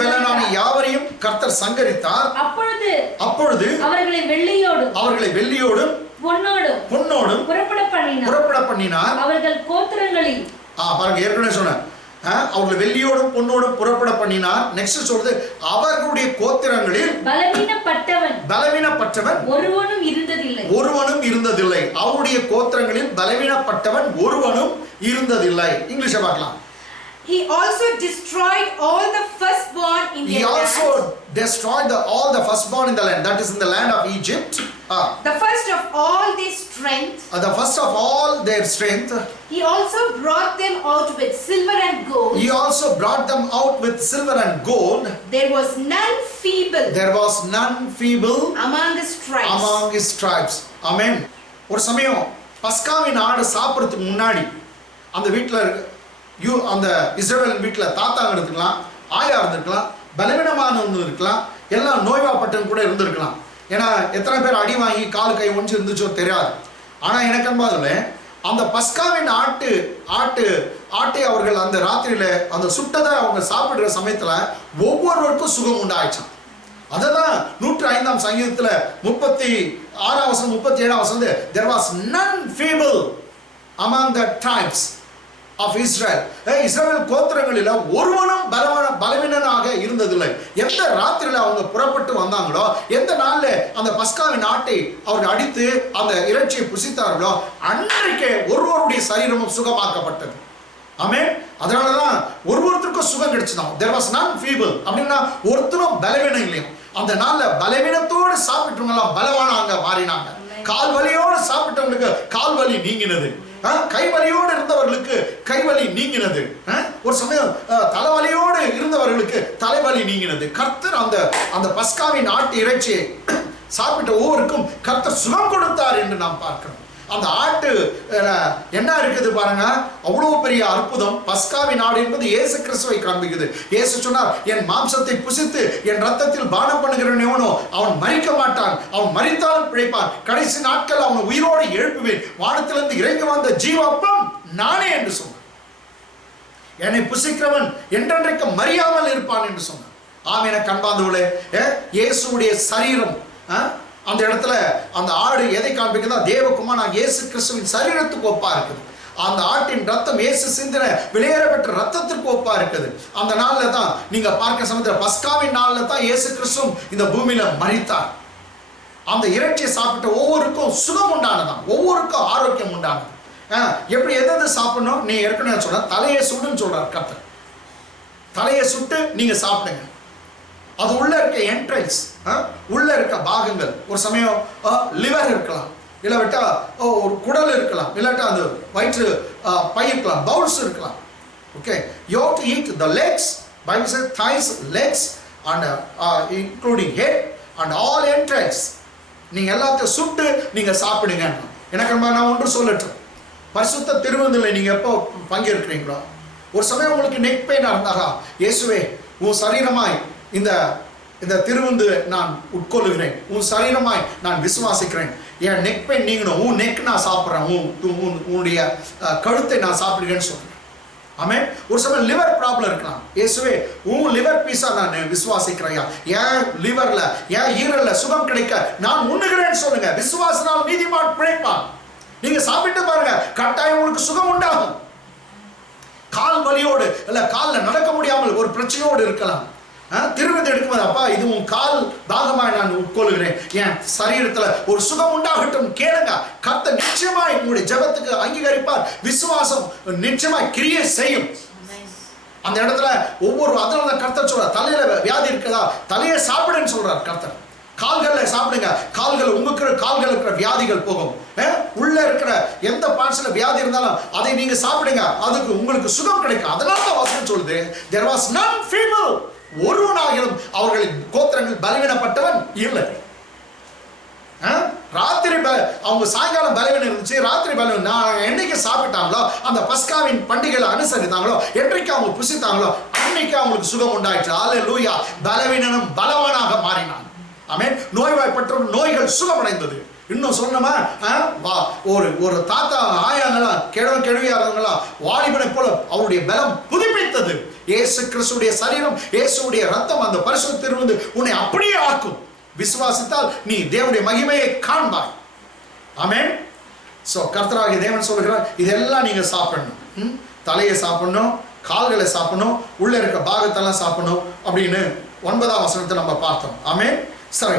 பெலனான யாவரையும் கர்த்தர் சங்கரித்தார். அப்பொழுது அவர்களை வெள்ளியோடும் பொன்னோடும் புறப்பட பண்ணினார். அவர்கள் கோத்திரங்களில் பாருங்க, ஏற்கனவே சொன்னேன், அவர்களை வெள்ளியோடும் பொன்னோடும் புறப்பட பண்ணினார். நெக்ஸ்ட் சொல்றது, அவர்களுடைய கோத்திரங்களில் பலவீனப்பட்டவன் ஒருவனும் இருந்ததில்லை. அவருடைய கோத்திரங்களில் பலவீனப்பட்டவன் ஒருவனும் இருந்ததில்லை. இங்கிலீஷை பார்க்கலாம். He also destroyed all the firstborn in He their also land. destroyed all the firstborn in the land, that is in the land of Egypt. The first of all their strength. The first of all their strength. He also brought them out with silver and gold. He also brought them out with silver and gold. There was none feeble. There was none feeble among his tribes. Among his tribes. Amen. ஒரு சமயம் பஸ்காவின் ஆடு சாப்பிட்றதுக்கு முன்னாடி அந்த வீட்டில் அந்த இஸ்ரவேல் வீட்டில் தாத்தாங்க இருந்துக்கலாம், ஆயா இருந்திருக்கலாம், பலவீனமானவங்க இருக்கலாம், எல்லாம் நோய்வாப்பட்டம் கூட இருந்திருக்கலாம். ஏன்னா எத்தனை பேர் அடி வாங்கி கால் கை ஒன்று இருந்துச்சோ தெரியாது. ஆனால் எனக்கு என்பதில் அந்த பஸ்காவின் ஆட்டை அவர்கள் அந்த ராத்திரியில் அந்த சுட்டதை அவங்க சாப்பிடுற சமயத்தில் ஒவ்வொருவருக்கும் சுகம் உண்டாயிடுச்சான். அதுதான் 105ஆம் சங்கீதத்தில் 36ஆம் வசனம் 37ஆம் வசனம், there was none feeble among the tribes of Israel. இஸ்ரவேல் கோத்திரங்களில் ஒருவனும் பலவீனனாக இருந்ததில்லை. எந்த ராத்திரியில் அவங்க புறப்பட்டு வந்தாங்களோ, எந்த நாளில் அந்த பஸ்காவின் ஆட்டை அவர்கள் அடித்து அந்த இறைச்சியை புசித்தார்களோ, அன்றைக்கே ஒருவருடைய சரீரமும் சுகமாக்கப்பட்டது. ஆமென். அதனாலதான் ஒருத்தருக்கும் சுகம் கிடைச்சதான். there was none feeble அப்படின்னா ஒருத்தரும் பலவீனம் இல்லையா. அந்த நாள்ல பலவீனத்தோடு சாப்பிட்டவங்க பலவானாங்க மாறினாங்க. கால் வலியோடு சாப்பிட்டவங்களுக்கு கால் வலி நீங்கினது. கைவலியோடு இருந்தவர்களுக்கு கைவலி நீங்கினது. ஒரு சமயம் தலைவலியோடு இருந்தவர்களுக்கு தலைவலி நீங்கினது. கர்த்தர் அந்த பஸ்காவின் ஆட்டு இறைச்சியை சாப்பிட்ட ஒவ்வொருக்கும் கர்த்தர் சுகம் கொடுத்தார் என்று நாம் பார்க்கிறோம். அந்த ஆட்டு என்ன இருக்குது பாருங்க, அவ்வளவு பெரிய அற்புதம். பஸ்காவின் ஆடு என்பது இயேசு கிறிஸ்துவை காண்பிக்குது. இயேசு சொன்னார், என் மாம்சத்தை புசித்து என் ரத்தத்தில் பானம் பண்ணுகிறவன் எவனோ அவன் மரிக்க மாட்டான், அவன் மரித்தாலும் பிழைப்பான், கடைசி நாட்கள் அவன் உயிரோடு எழுப்புவேன், வானத்திலிருந்து இறங்கி வந்த ஜீவப்பம் நானே என்று சொன்னான். என்னை புசிக்கிறவன் என்றென்றைக்கு மறியாமல் இருப்பான் என்று சொன்னான். ஆமென். எனக்கு அன்பார்ந்தவர்களே, இயேசுவுடைய சரீரம் அந்த இடத்துல அந்த ஆடு எதை காண்பிக்குதா, தேவகுமாரன் இயேசு கிறிஸ்துவின் சரீரத்துக்கு ஒப்பா இருக்குது. அந்த ஆட்டின் ரத்தம் இயேசு சிந்தின வெளியேறப்பட்ட ரத்தத்திற்கு ஒப்பா இருக்குது. அந்த நாளில் தான் நீங்க பார்க்க சமயத்தில் பஸ்காவின் நாளில் தான் இயேசு கிறிஸ்துவும் இந்த பூமியில மரித்தார். அந்த இறைச்சியை சாப்பிட்ட ஒவ்வொருக்கும் சுகம் உண்டானதான், ஒவ்வொருக்கும் ஆரோக்கியம் உண்டானது. எப்படி எதை சாப்பிடணும், நீ ஏற்கனவே சொல்ற தலையை சுடுன்னு சொல்றார் கர்த்தர். தலையை சுட்டு நீங்க சாப்பிடுங்க. அது உள்ள இருக்க என்ட்ரன்ஸ், உள்ள இருக்க பாகங்கள், ஒரு சமயம் லிவர் இருக்கலாம், இல்லாவிட்டா ஒரு குடல் இருக்கலாம், இல்லாட்டா அந்த வயிற்று பை இருக்கலாம், பவுல்ஸ் இருக்கலாம். Okay, you have to eat the legs, Bible says thighs, legs and including head and all entrails. நீங்க எல்லாத்தையும் சுட்டு நீங்க சாப்பிடுங்க. எனக்கு நான் ஒன்று சொல்லட்டும், பரிசுத்த திருவிருந்தில் நீங்க எப்போ பங்கேற்கிறீங்களோ, ஒரு சமயம் உங்களுக்கு நெக் பெயினா இருந்தாக, இயேசுவே உன் சரீரமாய் இந்த திருவிருந்து நான் உட்கொள்ளுகிறேன், உன் சரீரமாய் நான் விசுவாசிக்கிறேன், என் நெக் பெயின் நீங்கணும், உன் நெக் நான் சாப்பிட்றேன், உன்னுடைய கழுத்தை நான் சாப்பிடுகிறேன்னு சொல்றேன். ஆமென். ஒரு சமயம் லிவர் ப்ராப்ளம் இருக்கலாம், இயேசுவே உன் லிவர் பீஸா நான் விசுவாசிக்கிறேன், என் லிவர்ல என் ஈரல்ல சுகம் கிடைக்க நான் உண்ணுகிறேன்னு சொல்லுங்க. விசுவாசனால் நீதிமான் பிழைப்பான். நீங்க சாப்பிட்டு பாருங்க, கட்டாயம் உங்களுக்கு சுகம் உண்டாகும். கால் வலியோடு இல்ல காலில் நடக்க முடியாமல் ஒரு பிரச்சனையோடு இருக்கலாம், திருவிருந்து எடுக்கும்போது அப்பா இது உன் கால் தாகமாய் நான் உட்கொள்கிறேன், என் சரீரத்துல ஒரு சுகம் உண்டாகட்டும் கேளுங்க. கர்த்தர் நிச்சயமாய் உங்களுடைய ஜெபத்துக்கு அங்கீகரிப்பார். விசுவாசம் நிச்சயமாய் கிரியை செய்யும். அந்த இடத்துல ஒவ்வொரு அதனால கர்த்தர் சொல்றார், தலையில வியாதி இருக்குதா தலையை சாப்பிடுன்னு சொல்றார் கர்த்தர். கால்களை சாப்பிடுங்க, கால்கள் உங்களுக்கு கால்கள் இருக்கிற வியாதிகள் போகும். உள்ள இருக்கிற எந்த பார்ட்ஸ்ல வியாதி இருந்தாலும் அதை நீங்க சாப்பிடுங்க, அதுக்கு உங்களுக்கு சுகம் கிடைக்கும். அதனால தான் வசனம் சொல்லுது, there was none feeble, ஒருவனாகிலும் அவர்களின் கோத்திரங்கள் பலவீனப்பட்டவன் இல்லை. ராத்திரி அவங்க சாயங்காலம் பலவீனம் இருந்துச்சு, ராத்திரி பலவீனம் நான் என்னைக்கு சாப்பிட்டாங்களோ அந்த பஸ்காவின் பண்டிகைகளை அனுசரித்தாங்களோ என்றைக்கு அவங்க புசித்தாங்களோ அன்னைக்கு அவங்களுக்கு சுகம் உண்டாயிற்று. அல்லேலூயா. பலவீனனும் பலவானாக மாறினான். ஆமென். நோய்வாய்ப்பட்டவன் நோய்கள் சுகமடைந்தது. இன்னும் சொன்னமா ஒரு தாத்தா ஆயாங்களாம் கிழவியா இருந்தவங்களாம் வாலிபனை போல அவருடைய பலம் புதுப்பித்தது. இயேசு கிறிஸ்துடைய சரீரம், இயேசுடைய ரத்தம், அந்த பரிசுத்த திருவிருந்து உன்னை அப்படியே ஆக்கும். விசுவாசித்தால் நீ தேவனுடைய மகிமையை காண்பாய். ஆமென். சோ கர்த்தராகிய தேவன் சொல்லுகிறார், இதெல்லாம் நீங்க சாப்பிடணும். தலையை சாப்பிடணும், கால்களை சாப்பிடணும், உள்ள இருக்க பாகத்தெல்லாம் சாப்பிடணும் அப்படின்னு 9ஆம் வசனத்தை நம்ம பார்த்தோம். ஆமென். சரி,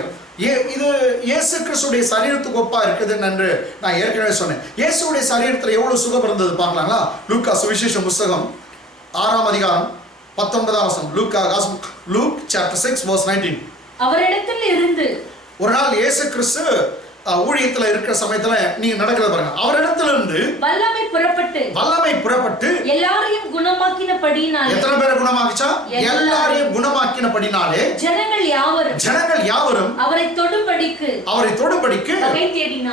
இது இயேசு கிறிஸ்துடைய சரீரத்துக்கு ஒப்பா இருக்குது என்று நான் ஏற்கனவே சொன்னேன். இயேசுடைய சரீரத்தில் எவ்வளவு சுகம் இருந்தது பார்க்கலாங்களா? லூக்கா சுவிசேஷ புத்தகம் 6ஆம் அதிகாரம் 19ஆம் வசனம். Luke chapter 6 verse 19. அவரிடத்தில் இருந்து ஒரு நாள் இயேசு கிறிஸ்து ஊழியத்துல இருக்கிற சமயத்துல நீங்க நடக்கிறத பாருங்க. அவரிடத்துல இருந்து வல்லமை புறப்பட்டு எல்லாரையும் குணமாக்கினபடினாலே. எத்தனை பேரை குணமாக்கிச்சா? எல்லாரையும் குணமாக்கினபடினாலே ஜனங்கள் யாவரும் அவரை தொடும்படிக்கு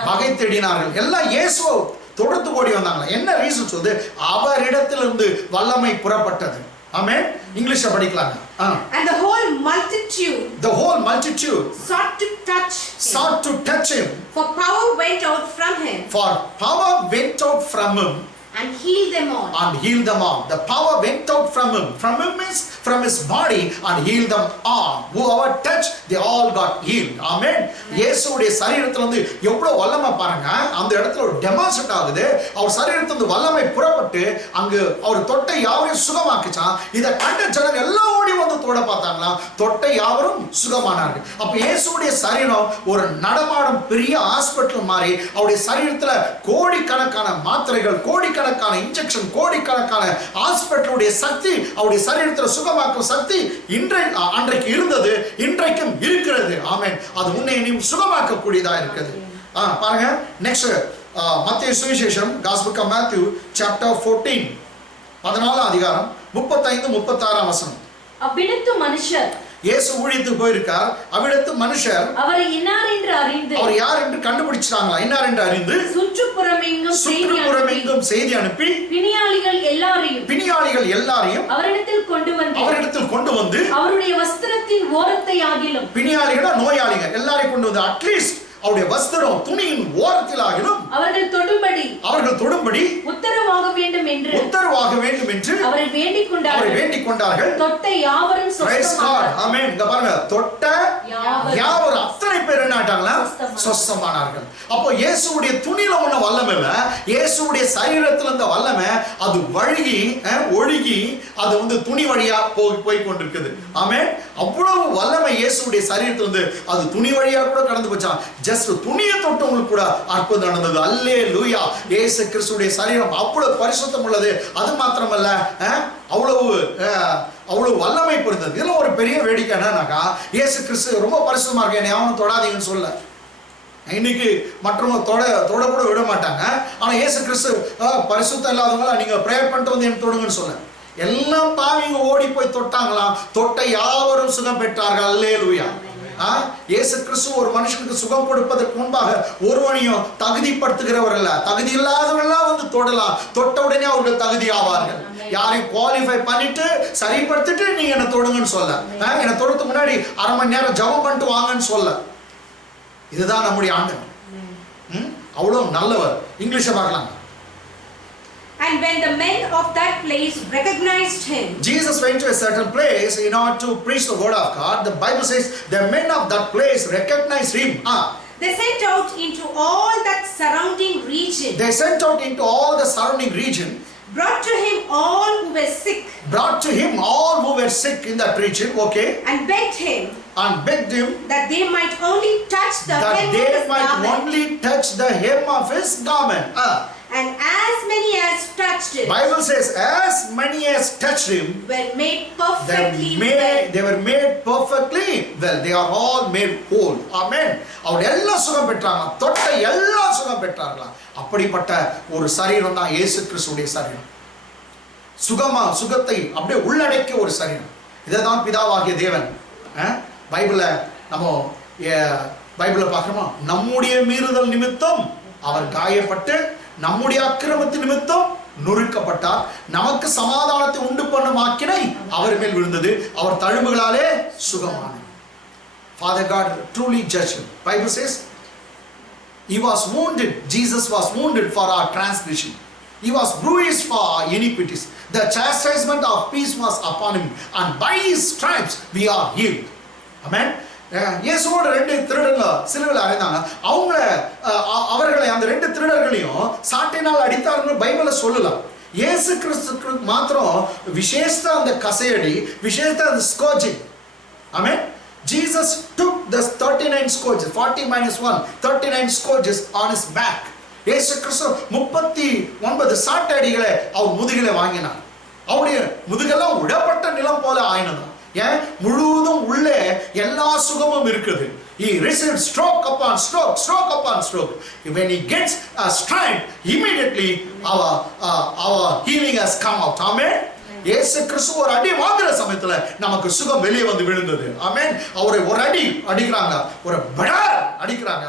வகை தேடினார்கள். எல்லாம் இயேசுவை தொடர்ந்து ஓடி வந்தாங்களா? என்ன ரீசன் சொல்லுது? அவரிடத்திலிருந்து வல்லமை புறப்பட்டது. ஆமென். இங்கிலீஷ்ல படிக்கலாங்க. And the whole multitude sought to touch him. For power went out from him. And healed them all. The power went out from him. From him means from his body, and healed them all. Whoever touched, they all got healed. Amen. இயேசுவுடைய சரீரத்துல இருந்து எவ்வளவு வல்லமை பாருங்க. அந்த இடத்துல ஒரு டெமான்ஸ்ட்ரேட் ஆகுது. அவர் சரீரத்துல இருந்து வல்லமை புறப்பட்டு அங்கு அவர் தொட்ட யாவரையும் சுகமாக்கிச்சான். இத கண்ட ஜனங்க எல்லாம் ஓடி வந்து தொட பார்த்தாங்களா? தொட்ட யாவரும் சுகமானார்கள். அப்ப இயேசுவுடைய சரீரம் ஒரு நடமாடும் பெரிய ஹாஸ்பிடல் மாதிரி அவருடைய சரீரத்துல கோடிக்கணக்கான மாத்திரைகள், கோடிக்கணக்கான இன்ஜெக்ஷன், கோடிக்கணக்கான ஹாஸ்பிடலுடைய சக்தி, அவருடைய சரீரத்தில் சுகமாக்கும் சக்தி அன்றைக்கு இருந்தது, இன்றைக்கும் இருக்கிறது. ஆமென். அது உன்னையும் சுகமாக்க கூடியதா இருக்குது. பாருங்க நெக்ஸ்ட் மத்தேயு சுவிசேஷம் Gospel of Matthew chapter 14 14ஆம் அதிகாரம் 35-36 வசனம். அவ்விடத்து மனுஷர் இயேசு ஊழியத்துக்கு போயிருக்கார். அவ்விடத்து மனுஷர் அவரை இன்னார் என்று அறிந்து, அவர் யார் என்று கண்டுபிடிச்சாங்களா? இன்னார் என்று அறிந்து சுற்றுப்புறமெங்கும் செய்தி அனுப்பி பிணியாளிகள் எல்லாரையும் அவரிடத்தில் கொண்டு வந்து அவருடைய வஸ்திரத்தின் ஓரத்தை ஆகிலும், பிணியாளிகளா நோயாளிகள் எல்லாரையும் கொண்டு வந்து அட்லீஸ்ட் அவருடைய வஸ்திரம் துணியின் ஓரத்தில் ஆகிலும் அவர்கள் தொடும்படி உத்தரவாக வேண்டும் என்று அவரை வேண்டிக் கொண்டார்கள். தொட்ட யாவரும் சொஸ்தமானார்கள். ஆமென். இங்க பாருங்க, தொட்ட யாவரும் அத்தனை பேர் என்ன ஆயிட்டாங்களா? சொஸ்தமானார்கள். அப்போ இயேசுவுடைய துணியில உள்ள வல்லமை இல்ல, இயேசுவுடைய சரீரத்துல இருந்த வல்லமை அது ஒழுகி அது வந்து துணி வழியா போய் கொண்டிருக்குது. ஆமென். அவ்வளவு வல்லமை இயேசுவுடைய சரீரத்துல இருந்து அது துணி வழியா கூட கடந்து போச்சான். ஜஸ்ட் துணியை தொட்டவங்களுக்கு கூட அற்புதம் நடந்தது. அல்லேலூயா. இயேசு கிறிஸ்துவுடைய சரீரம் அவ்வளவு பரிசுத்தம் உள்ளது. அது மாத்திரமல்ல, அவ்வளவு வல்லமை பொருந்தது. இதுல ஒரு பெரிய வேடிக்கை என்னன்னாக்கா, இயேசு கிறிஸ்து ரொம்ப பரிசுத்தமா இருக்கு, என்னை அவனும் தொடாதீங்கன்னு சொல்ல. இன்னைக்கு மற்றவங்க தொட கூட விட மாட்டாங்க. ஆனா இயேசு கிறிஸ்து பரிசுத்தம் இல்லாதவங்கள நீங்க பிரேயர் பண்ணிட்டு வந்து என்ன தொடுங்கன்னு சொல்ல. எல்லாம் பாவிங்க ஓடி போய் தொட்டாங்களாம். தொட்ட யாவரும் சுகம் பெற்றார்கள். அல்லேலூயா. இயேசு கிறிஸ்து ஒரு மனுஷனுக்கு சுகம் கொடுப்பதற்கு முன்பாக ஒருவனையும் தகுதிப்படுத்துகிறவர் அல்ல. தகுதி இல்லாதவர்கள்லாம் வந்து தொடலாம். தொட்ட உடனே அவர்கள் தகுதி ஆவார்கள். யாரையும் குவாலிஃபை பண்ணிட்டு சரிப்படுத்திட்டு நீங்க என்ன தொடுங்கன்னு சொல்ல, என்ன தொடுறதுக்கு முன்னாடி அரை மணி நேரம் ஜெபம் பண்ணிட்டு வாங்கன்னு சொல்ல. இதுதான் நம்முடைய ஆண்டவர். அவ்வளவு நல்லவர். இங்கிலீஷை பார்க்கலாம். And when the men of that place recognized him, Jesus went to a certain place in order to preach the word of God. The Bible says the men of that place recognized him. They sent out into all that surrounding region. Brought to him all who were sick. In that region. Okay. And begged him that they might only touch the hem of his garment. And as many as touched him, Bible says as many as touched him were made perfectly well. They were made perfectly well. They are all made whole. Amen. அவங்க எல்லாம் சுகம் பெற்றாங்க. தொட்ட எல்லாம் சுகம் பெற்றார்களா? அப்படிப்பட்ட ஒரு சரீரம் தான் இயேசு கிறிஸ்துவுடைய சரீரம். சுகத்தை அப்படியே உள்ளடக்கிய ஒரு சரீரம். இதைதான் பிதாவாகிய தேவன் பைபிள்ல பார்க்கிறோமா? நம்முடைய மீறுதல் நிமித்தம் அவர் காயப்பட்டு நம்முடைய அக்கிரமத்தின் நிமித்தம் நொறுக்கப்பட்டார். நமக்கு சமாதானத்தை உண்டு பண்ணும் ஆக்கினை அவர் மேல் விழுந்தது. அவர் தழும்புகளாலே சுகமானார். Father God truly judged him. Bible says he was wounded. Jesus was wounded for our transgression. He was bruised for our iniquities. The chastisement of peace was upon him, and by his stripes we are healed. Amen. இயேசுவோட 2 திருடங்க சிலுவையில் அறைந்தாங்க. அவர்களை அந்த 2 திருடர்களையும் சாட்டையினால் அடித்தார்கள் பைபிள்ல சொல்லலாம். இயேசு கிறிஸ்துக்கு மாத்திரம் விசேஷ அந்த கசையடி, விசேஷ அந்த ஸ்கோர்ஜிங். ஆமென். Jesus took the 39 scourges, 40 minus 1, 39 scourges on his back. இயேசு கிறிஸ்து 39 சாட்டையடிகளை அவர் முதுகிலே வாங்கினார். அவருடைய முதுகெல்லாம் உடப்பட்ட நிலம் போல ஆயினதான். ஏன்? முழுவதும் உள்ளே எல்லா சுகமும் இருக்குது. He received stroke upon stroke, stroke upon stroke. When he gets a strength, immediately our healing has come out. Amen. இயேசு கிறிஸ்து ஒரு அடி வாங்குற சமயத்துல நமக்கு சுகம் வெளியே வந்து விழுந்தது. ஆமென். அவரை ஒரு அடி அடிக்கிறாங்க, ஒரு படார் அடிக்கிறாங்க,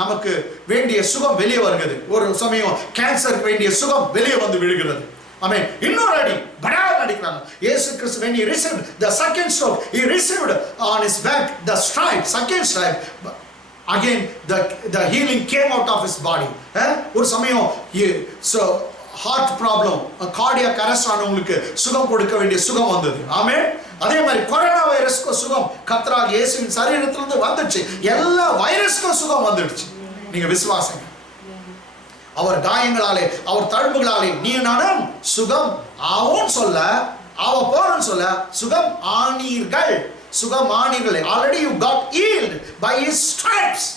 நமக்கு வேண்டிய சுகம் வெளியே வருகிறது. ஒரு சமயம் கேன்சருக்கு வேண்டிய சுகம் வெளியே வந்து விழுகிறது. ஆமென். இன்னொரு அடி படார் அடிக்கிறாங்க. இயேசு கிறிஸ்து when he received the second stroke, he received on his back the stripe, second stripe. Again the healing came out of his body. ஒரு சமயம் so heart problem, cardiac arrest ஆனவங்களுக்கு சுகம் கொடுக்க வேண்டிய சுகம் வந்தது. ஆமென். அதே மாதிரி கொரோனா வைரஸ்க்கு சுகம் கர்த்தராகிய இயேசுவின் சரீரத்திலிருந்து வந்துச்சு. எல்லா வைரஸ்க்கும் சுகம் வந்துடுச்சு. நீங்க விசுவாசங்க. அவர் காயங்களாலே, அவர் தழும்புகளாலே நீ நானும் சுகம் ஆவோம் சொல்ல, ஆவ போறோம் சொல்ல, சுகம் ஆனீர்கள், சுகம் ஆனீர்கள். Already you got healed by his stripes.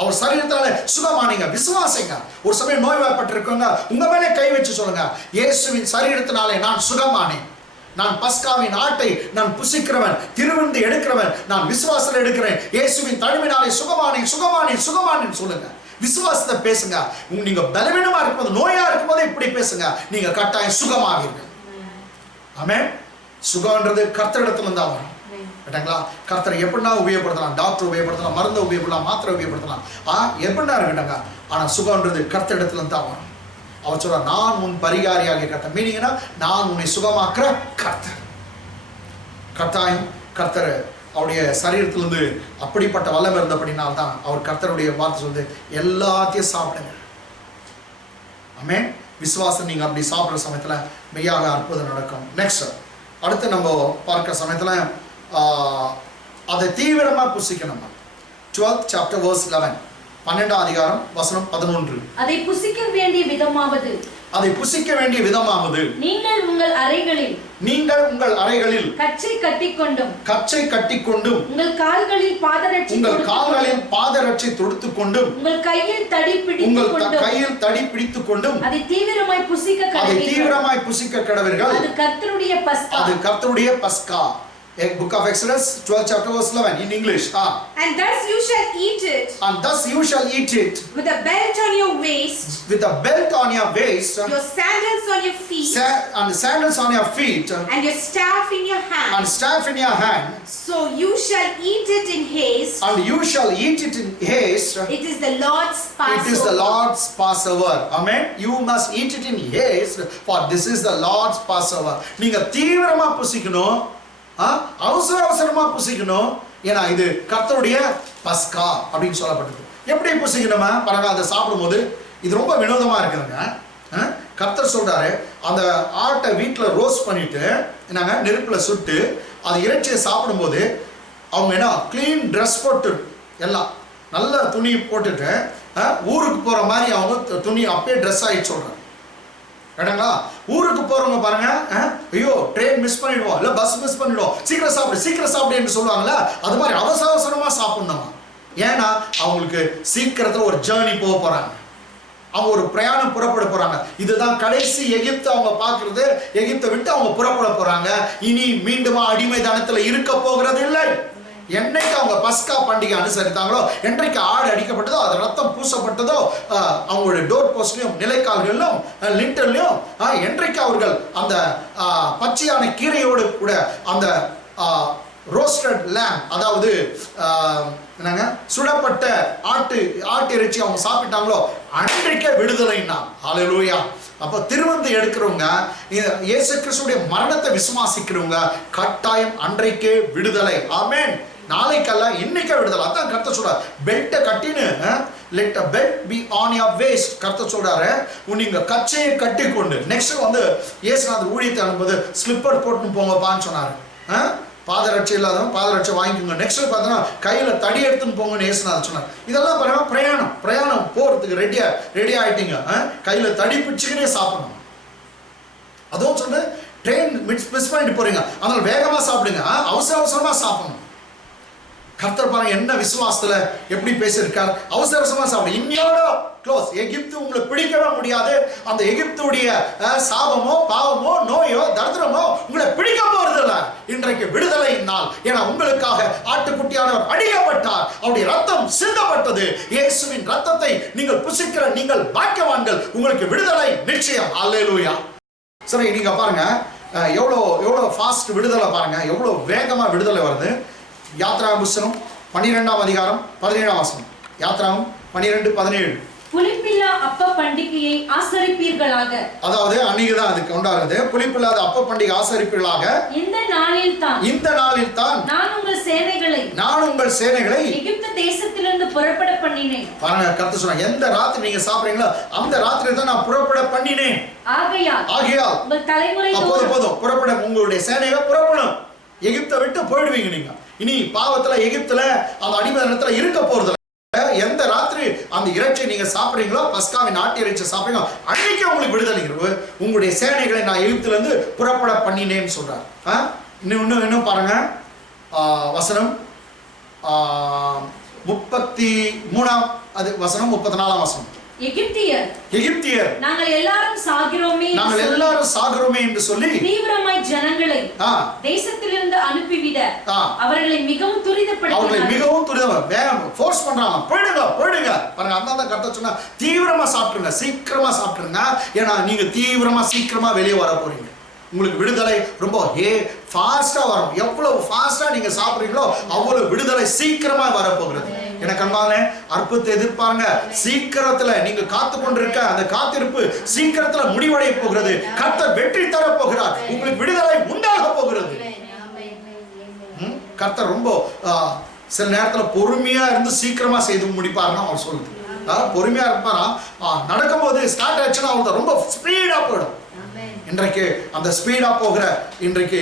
அவர் சரீரத்தால சுகமானீங்க. விசுவாசிங்க. ஒரு சமயம் நோய்வாய்ப்பட்டிருக்கவங்க உங்க மேலே கை வச்சு சொல்லுங்க, இயேசுவின் சரீரத்தினாலே நான் சுகமானேன். நான் பஸ்காவின் ஆட்டை நான் புசிக்கிறவன், திருவிருந்து எடுக்கிறவன், நான் விசுவாசத்தில் எடுக்கிறேன். இயேசுவின் தழும்பினாலே சுகமானேன், சுகமானேன், சுகமானேன் சொல்லுங்க. விசுவாசத்தை பேசுங்க. நீங்க பலவீனமா இருக்கும்போது, நோயா இருக்கும்போது இப்படி பேசுங்க, நீங்க கட்டாயம் சுகமாவீர்கள். ஆமென். சுகம்ன்றது கர்த்தரிடத்துல இருந்தா வரும். கேட்டாங்களா? கர்த்தரை எப்படின்னா உபயோகப்படுத்தலாம், டாக்டர் உபயோகப்படுத்தலாம், மருந்து உபயோகப்படுத்தலாம், மாத்திரை உபயோகப்படுத்தலாம், எப்படின்னா இருக்கட்டாங்க. ஆனா சுகம்ன்றது கர்த்தரிடத்துல தான் வரும். அவர் சொல்ற நான் உன் பரிகாரியாக கர்த்தர். மீனிங்னா நான் உன்னை சுகமாக்குற கர்த்தர். கட்டாயம் கர்த்தர் அவருடைய சரீரத்திலிருந்து அப்படிப்பட்ட வல்லமை இருந்தபடினால்தான் அவர் கர்த்தருடைய வார்த்தை சொல்லுது, எல்லாத்தையும் சாப்பிடுங்க. ஆமென். விசுவாசம் நீங்க அப்படி சாப்பிடுற சமயத்துல மெய்யாக அற்புதம் நடக்கும். நெக்ஸ்ட் அடுத்து நம்ம பார்க்கிற சமயத்துல அதை தீவிரமா புசிக்கணும். 12th chapter verse 11, 12ஆம் அதிகாரம் வசனம் 11. அதை புசிக்க வேண்டிய விதமாவது, அதை புசிக்க வேண்டிய விதமாவது, நீங்கள் உங்கள் அறைகளில் கச்சை கட்டிக்கொண்டும் உங்கள் கால்களில் பாதரட்சை தொடுத்துக்கொண்டும் உங்கள் கையில் தடி பிடித்துக்கொண்டும் அதை தீவிரமாய் புசிக்க கடவீர்கள். அது கர்த்தருடைய பஸ்கா. Book of Exodus 12th chapter verse 11 in English. And thus you shall eat it. With a belt on your waist. Your sandals on your feet. And sandals on your feet. And your staff in your hand. So you shall eat it in haste. It is the Lord's Passover. Amen. You must eat it in haste, for this is the Lord's Passover. நீங்க தீவிரமா புசிக்கணும், அவசரமா புசிக்கணும். ஏன்னா இது கர்த்தருடைய பஸ்கா அப்படின்னு சொல்லப்பட்டது. எப்படி புசிக்கணுமா பாருங்க. அதை சாப்பிடும்போது இது ரொம்ப வினோதமா இருக்குதுங்க. கர்த்தர் சொல்றாரு, அந்த ஆட்டை வீட்டில் ரோஸ்ட் பண்ணிட்டு என்னங்க நெருப்புல சுட்டு அது இறைச்சியை சாப்பிடும்போது அவங்க என்ன கிளீன் ட்ரெஸ் போட்டு எல்லாம் நல்ல துணி போட்டுட்டு ஊருக்கு போற மாதிரி அவங்க துணி அப்படியே ட்ரெஸ் ஆகிட்டு சொல்றாங்க. கேட்டாங்களா? ஊருக்கு போறவங்க பாருங்க, ஐயோ ட்ரெயின் மிஸ் பண்ணிடுவோம், இல்ல பஸ் மிஸ் பண்ணிடுவோம், சீக்கிரம் சாப்பிடு என்று சொல்லுவாங்களா? அது மாதிரி அவசரமா சாப்பிடணும். ஏன்னா அவங்களுக்கு சீக்கிரத்துல ஒரு ஜேர்னி போக போறாங்க, அவங்க ஒரு பிரயாணம் புறப்பட போறாங்க. இதுதான் கடைசி எகிப்து அவங்க பார்க்கறது. எகிப்தை விட்டு அவங்க புறப்பட போறாங்க. இனி மீண்டும் அடிமைத்தனத்துல இருக்க போகிறது இல்லை. என்னைக்கு அவங்க பஸ்கா பண்டிகை அனுசரித்தாங்களோ, என்றைக்கு ஆடு அடிக்கப்பட்டதோ, அது ரத்தம் பூசப்பட்டதோ, அவங்களுடைய டோர் போஸ்ட்லையும் நிலைக்கால்களிலும் லிண்டர்லையும் என்றைக்கு அவர்கள் அந்த பச்சையான கீரையோடு கூட அந்த ரோஸ்டட் லேம், அதாவது என்னங்க சுடப்பட்ட ஆட்டு இறைச்சி அவங்க சாப்பிட்டாங்களோ அன்றைக்கே விடுதலைன்னா. ஹல்லேலூயா. அப்ப திருவந்து எடுக்கிறவங்க, இயேசு கிறிஸ்துவுடைய மரணத்தை விசுவாசிக்கிறவங்க கட்டாயம் அன்றைக்கே விடுதலை. ஆமென். நாளைக்கல்ல, இன்னைக்கே விடுதலை. அதான் கர்த்தர் சொல்றாரு, பெல்ட்டை கட்டின்னு let a belt be on your waist. கர்த்தர் சொல்றாரு, நீங்க கச்சையை கட்டி கொண்டு. நெக்ஸ்ட் வந்து இயேசுநாதர் ஊழியத்தை அனுப்பும்போது ஸ்லிப்பர் போட்டு போங்கப்பான்னு சொன்னாரு. பாதரட்சை இல்லாதவங்க பாதரட்சை வாங்கிக்கோங்க. நெக்ஸ்ட் பார்த்தோன்னா கையில தடி எடுத்துன்னு போங்கன்னு இயேசுநாதர் சொன்னார். இதெல்லாம் பாருங்க, பிரயாணம் போறதுக்கு ரெடி ஆயிட்டீங்க. கையில தடி பிடிச்சுக்கிட்டே சாப்பிடணும். அதுவும் சொன்ன ட்ரெயின் மிஸ் பண்ணிட்டு போறீங்க, அதனால வேகமா சாப்பிடுங்க, அவசரமா சாப்பிடணும். கர்த்தர் பாருங்க என்ன விசுவாசத்துல எப்படி பேசியிருக்கார். அவசரமா சாப்பிடு இன்னையோட க்ளோஸ். எகிப்து உங்களை பிடிக்கவே முடியாது. அந்த எகிப்துடைய சாபமோ பாவமோ நோயோ தரித்திரமோ உங்களை பிடிக்க போறதில்ல. இன்றைக்கு விடுதலை நாள். ஏன்னா உங்களுக்காக ஆட்டுக்குட்டியானவர் அடிக்கப்பட்டார், அவருடைய ரத்தம் சிந்தப்பட்டது. இயேசுவின் ரத்தத்தை நீங்கள் புசிக்கிற நீங்கள் பாக்கியவான்கள். உங்களுக்கு விடுதலை நிச்சயம். அல்லேலூயா. சரி, நீங்க பாருங்க எவ்வளோ ஃபாஸ்ட் விடுதலை பாருங்க, எவ்வளோ வேகமா விடுதலை வருது. யாத்ராகம புஸ்தகம் 12ஆம் அதிகாரம் 17ஆம் வசனம். யாத்ராகமம் 12:17. புளிப்பில்லா அப்ப பண்டிகையை ஆசரிப்பீர்களாக. அதாவது அன்னைக்குதான் அது கொண்டாடுறது. புளிப்பில்லாத அப்ப பண்டிகை ஆசரிப்பீர்களாக. இந்த நாளில் தான் நான் உங்கள் சேனைகளை எகிப்து தேசத்திலிருந்து புறப்பட பண்ணினேன். பாருங்க, கர்த்தர் சொன்னார் எந்த ராத்திரி நீங்க சாப்பிடுறீங்களோ அந்த ராத்திரி தான் நான் புறப்பட பண்ணினேன். ஆகையால் உங்கள் தலைமுறை போதும் புறப்பட, உங்களுடைய சேனைகள் புறப்படும். எகிப்தை விட்டு போயிடுவீங்க. நீங்க இனி பாவத்துல எகிப்துல அந்த அடிமை இடத்துல இருக்க போறது. எந்த ராத்திரி அந்த இறைச்சி நீங்க சாப்பிடுறீங்களோ, பஸ்காவின் நாட்டு இறைச்சி சாப்பிடுறீங்களோ, அன்னைக்கு உங்களுக்கு விடுதலை. உங்களுடைய சேனைகளை நான் எகிப்துல இருந்து புறப்பட பண்ணினேன்னு சொல்றார். இன்னும் பாருங்க வசனம் 33ஆம் வசனம் 34ஆம் வசனம். எகிப்தியர் நாங்கள் எல்லாரும் சாகிறோமே என்று சொல்லி தீவிரமாய் ஜனங்களை தேசத்திலிருந்து அனுப்பிவிட அவர்களை மிகவும் துரிதப்படுத்தினார்கள். ஃபோர்ஸ் பண்றாங்க. போயிடுங்க பாருங்க. அதான் கர்த்தர் சொன்னா தீவிரமா சாப்பிடுங்க, சீக்கிரமா சாப்பிடுங்க. ஏன்னா நீங்க தீவிரமா சீக்கிரமா வெளியே வர போறீங்க. உங்களுக்கு விடுதலை ரொம்ப ஃபாஸ்டா வரும். எவ்வளவு ஃபாஸ்டா நீங்க சாப்பிடுறீங்களோ அவ்வளவு விடுதலை சீக்கிரமா வரப்போகிறது. எனக்கு அன்பானே, அற்புதத்தை எதிர்பாருங்க. சீக்கிரத்துல நீங்க காத்து கொண்டிருக்க அந்த காத்திருப்பு சீக்கிரத்துல முடிவடைய போகிறது. கர்த்தர் வெற்றி தர போகிறார். உங்களுக்கு விடுதலை உண்டாக போகிறது. கர்த்தர் ரொம்ப சில நேரத்துல பொறுமையா இருந்து சீக்கிரமா செய்து முடிப்பாருன்னு அவர் சொல்லுது. பொறுமையா இருப்பாரா, நடக்கும்போது ஸ்டார்ட் ஆச்சுன்னா அவங்களுக்கு ரொம்ப ஸ்பீடா போயிடும். இன்றைக்கு அந்த ஸ்பீடா போகிற இன்றைக்கு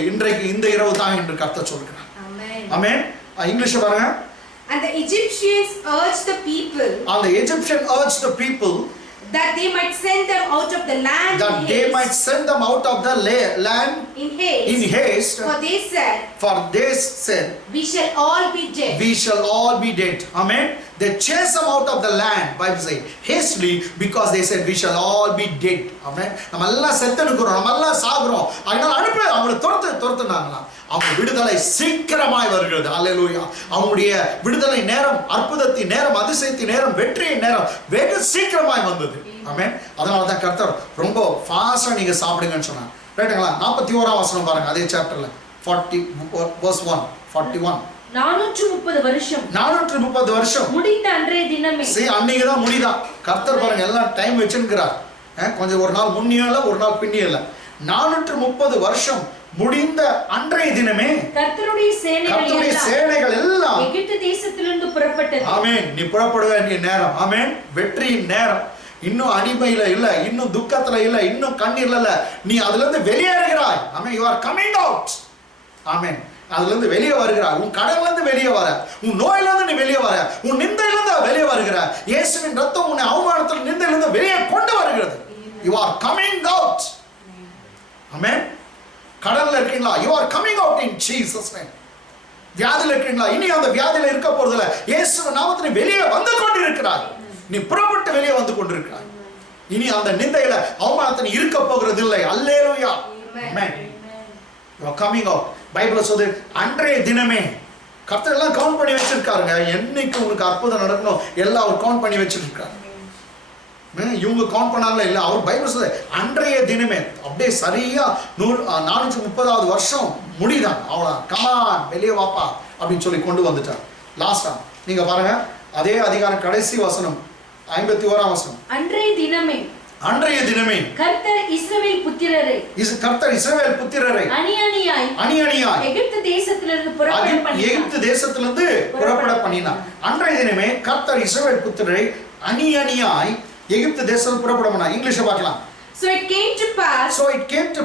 இந்த இரவு தான் என்று கர்த்தர் சொல்கிறார். ஆமென். இங்கிலீஷ் பாருங்க. And the Egyptians urged the people. And the Egyptian urged the people that they might send them out of the land. That they might send them out of the land in haste. For they said, we shall all be dead. We shall all be dead. Amen. They chase them out of the land, Bible says, hastily, because they said we shall all be dead. Amen. நம்ம எல்லாம் செத்துடுறோம், நம்ம எல்லாம் சாகுறோம். அதனால அனுப்பி அவங்களை துரத்துனாங்களா. அவங்க விடுதலை சீக்கிரமாய் வருகிறது. அல்லேலூயா. அவங்களுடைய விடுதலை நேரம், அற்புதத்தின் நேரம், அதிசயத்தின் நேரம், வெற்றியின் நேரம் வெகு சீக்கிரமாய் வந்தது. ஆமென். அதனால தான் கர்த்தர் ரொம்ப ஃபாஸ்டா நீங்க சாப்பிடுங்கன்னு சொன்னார். ரைட்டுங்களா? 41ஆம் வசனம் பாருங்க. அதே சாப்டர்ல 40 verse 1 41. 430 வருஷம் முடிந்த அன்றைய தினமே. அன்னைக்கு தான் முடிதான். கர்த்தர் பாருங்க எல்லாம் டைம் வச்சிருக்கிறார். கொஞ்சம் ஒரு நாள் முன்னியே இல்ல, ஒரு நாள் பின்னியே இல்ல. 430 வருஷம் முடிந்த அன்றைய தினமே கர்த்தருடைய சேனைகள் எல்லாம் எகிப்து தேசத்திலிருந்து புறப்பட்டது. ஆமென். நீ புறப்பட வேண்டிய நேரம். ஆமென். வெற்றியின் நேரம். இன்னும் அடிமையில இல்ல, இன்னும் துக்கத்துல இல்ல, இன்னும் கண்ணீர்ல இல்ல. நீ அதுல இருந்து வெளியேறுகிறாய். ஆமென். you are coming out. ஆமென். அதுல இருந்து வெளியே வருகிறாய். உன் கடன்ல இருந்து வெளியே வர, உன் நோயில இருந்து நீ வெளியே வர, உன் நிந்தையில இருந்து வெளியே வருகிற. இயேசுவின் ரத்தம் உன்னை அவமானத்தில் நிந்தையில இருந்து வெளியே கொண்டு வருகிறது. you are coming out. ஆமென். கடல்ல இருக்கீங்களா? you are coming out in Jesus name. வியாதியில இருக்கீங்களா? இனி அந்த வியாதியில இருக்க போறதில்ல. இயேசுவின் நாமத்தில் வெளியே வந்து கொண்டிருக்கிறாய். நீ புறப்பட்டு வெளியே வந்து கொண்டிருக்கிறாய். இனி அந்த நிந்தையில அவமானத்தில் இருக்க போகிறது இல்லை. அல்லேலூயா. ஆமென். you are coming out. Bible சொல்லுது அன்றைய தினமே. கர்த்தர் எல்லாம் கவுண்ட் பண்ணி வச்சிருக்காருங்க. என்னைக்கு உங்களுக்கு அற்புதம் நடக்கணும் எல்லாம் அவர் கவுண்ட் பண்ணி வச்சிருக்காரு. இவங்க கவுண்ட் பண்ணாங்களே இல்ல, அவர் பைபிள் சொல்லுது அன்றைய தினமே. அப்படியே சரியா 430வது வருஷம் முடிதான். அவ்வளோ கமான் வெளியே வாப்பா அப்படின்னு சொல்லி கொண்டு வந்துட்டார். லாஸ்டா நீங்க பாருங்க அதே அதிகாரம் கடைசி வசனம் 51ஆம் வசனம். அன்றைய தினமே கர்த்தர் இஸ்ரவேல் புத்திரரை அணியணியாய் எகிப்து தேசத்திலிருந்து புறப்பட பண்ணினார். அன்றைய தினமே கர்த்தர் இஸ்ரவேல் புத்திரரை அணியணியாய் எகிப்து தேசத்தில் புறப்பட பண்ணார். இங்கிலீஷ் பார்க்கலாம். So it came to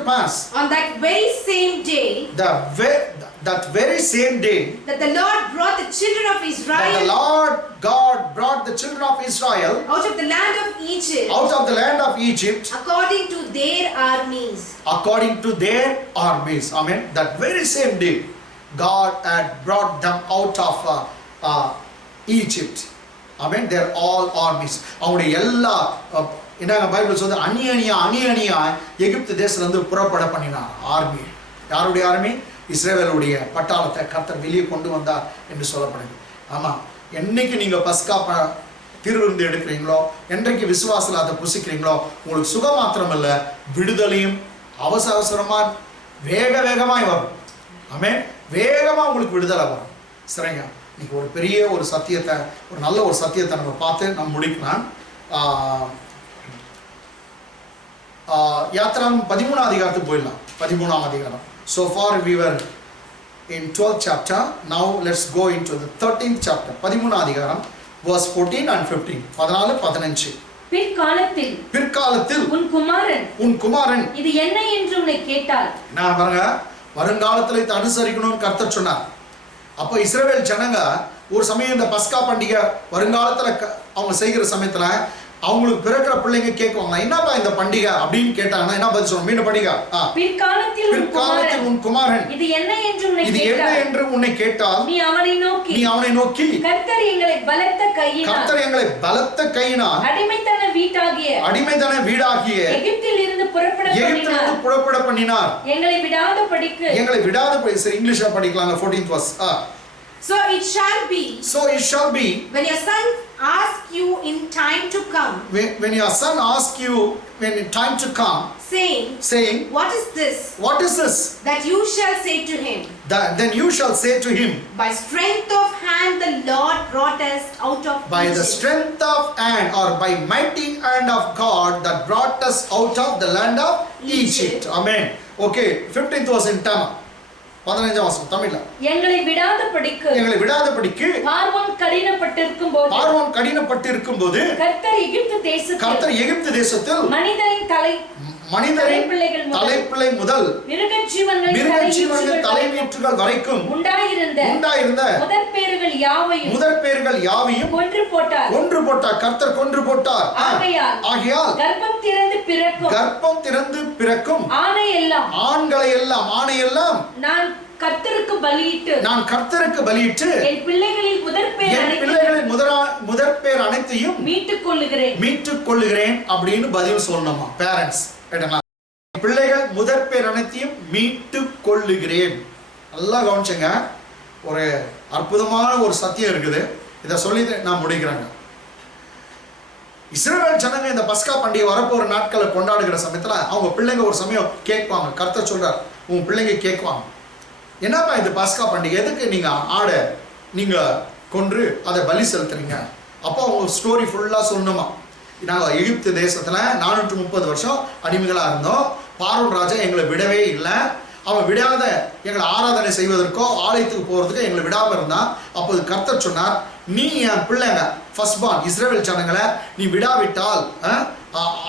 pass on that very same day that very same day that the Lord brought the children of Israel that the Lord God brought the children of Israel out of the land of Egypt according to their armies. Amen. That very same day God had brought them out of Egypt. Amen. they are all armies. அவங்களுடைய எல்லா என்னங்க பைபிள் சொல்லுது, அணி அணியா எகிப்து தேசத்திலிருந்து புறப்பட பண்ணினார் ஆர்மி. யாருடைய ஆர்மி? இஸ்ரவேலுடைய பட்டாளத்தை கர்த்தர் வெளியே கொண்டு வந்தார் என்று சொல்லப்படுது. ஆமா, என்னைக்கு நீங்க பஸ்கா திருவிருந்து எடுக்கிறீங்களோ, என்றைக்கு விசுவாசத்தில் அதை புசிக்கிறீங்களோ, உங்களுக்கு சுகம் மாத்திரம் இல்ல, விடுதலையும் அவசரமா வேகமாய் வரும். ஆமென். வேகமா உங்களுக்கு விடுதலை வரும். சரிங்க. இன்னைக்கு ஒரு பெரிய ஒரு சத்தியத்தை, ஒரு நல்ல ஒரு சத்தியத்தை நம்ம பார்த்து நம்ம முடிக்கலாம். யாத்திராகம் 13ஆம் அதிகாரத்துக்கு போயிடலாம். 13ஆம் அதிகாரம். So far we were in 12th chapter. Now let's go into the 13th chapter. 13ஆம் அதிகாரம் verse 14 and 15. 14 15. பிற்காலத்தில் உன் குமாரன் இது என்ன என்று உன்னை கேட்டால், நான் பாருங்க, வருங்காலத்துல இதை அனுசரிக்கணும்னு கர்த்தர் சொன்னார். அப்ப இஸ்ரவேல் ஜனங்க ஒரு சமயம் இந்த பஸ்கா பண்டிகை வருங்காலத்துல அவங்க செய்கிற சமயத்துல அவங்களுக்கு பிறக்கிற பிள்ளைங்க கேட்குவாங்க, என்னப்பா இந்த பண்டிகை அப்படின்னு கேட்டாங்கன்னா என்ன பதில் சொல்லணும்? மீண்டும் படிங்க. பிற்காலத்தில் உன் குமாரன் இது என்ன என்று உன்னை கேட்டால், நீ அவனை நோக்கி கர்த்தர் எங்களை பலத்த கையினால் அடிமைத்தன வீடாகிய எகிப்தில் இருந்து புறப்பட பண்ணினார். எங்களை விடாதபடி. சரி, இங்கிலீஷ்ல படிக்கலாங்க. 14th verse. So it shall be when your son asks you in time to come, when your son asks you when in time to come, saying what is this, that you shall say to him, then you shall say to him, by strength of hand the Lord brought us out of by Egypt. The strength of hand, or by mighty hand of God that brought us out of the land of Egypt. Amen. Okay, 15th verse in Tamil. 15ஆம் வசனம் தமிழ்ல. எங்களை விடாதபடிக்கு பார்வோன் கடினப்பட்டிருக்கும் போது கர்த்தர் எகிப்து தேசத்தில் மனிதரின் தலைப்பிள்ளை முதல் மிருகஜீவன்கள் தலைவீற்றுகள் வரைக்கும் உண்டாயிருந்த முதற்பேறுகள் யாவையும் கொன்று போட்டார். கர்த்தர் கொன்று போட்டார். ஆகையால் கர்ப்பம் திறந்து பிறக்கும் ஆண்களை எல்லாம் நான் கர்த்தருக்கு பலியிட்டு என் பிள்ளைகளில் முதற்பேர் அனைத்தையும் மீட்டுக் கொள்ளுகிறேன் அப்படின்னு பதில் சொல்லணுமா பேரண்ட்ஸ்? பிள்ளைகள் முதற்பேர் அனைத்தையும் மீட்டுக் கொள்ளுகிறேன். நல்லா கவனிச்சுங்க. ஒரு அற்புதமான ஒரு சத்தியம் இருக்குது. இதை சொல்லி நான் முடிக்கிறேங்க. இஸ்ரவேல் ஜனங்க இந்த பஸ்கா பண்டிகை வரப்போற நாட்களை கொண்டாடுகிற சமயத்துல அவங்க பிள்ளைங்க ஒரு சமயம் கேட்பாங்க. கர்த்தர் சொல்றார், உங்க பிள்ளைங்க கேட்குவாங்க, என்னப்பா இது பஸ்கா பண்டிகை, எதுக்கு நீங்க ஆடை நீங்க கொன்று அதை பலி செலுத்துறீங்க? அப்போ அவங்க ஸ்டோரி ஃபுல்லா சொல்லணுமா. நாங்கள் எகிப்து தேசத்துல 430 வருஷம் அடிமைகளா இருந்தோம். பார்வோன் ராஜா எங்களை விடவே இல்லை. அவன் விடாத எங்களை ஆராதனை செய்வதற்கோ ஆலயத்துக்கு போறதுக்கோ எங்களை விடாம இருந்தான். அப்போது கர்த்தர் சொன்னார், நீ என் பிள்ளைங்க ஃபர்ஸ்ட் பார்ன் இஸ்ரவேல் ஜனங்களை நீ விடாவிட்டால்,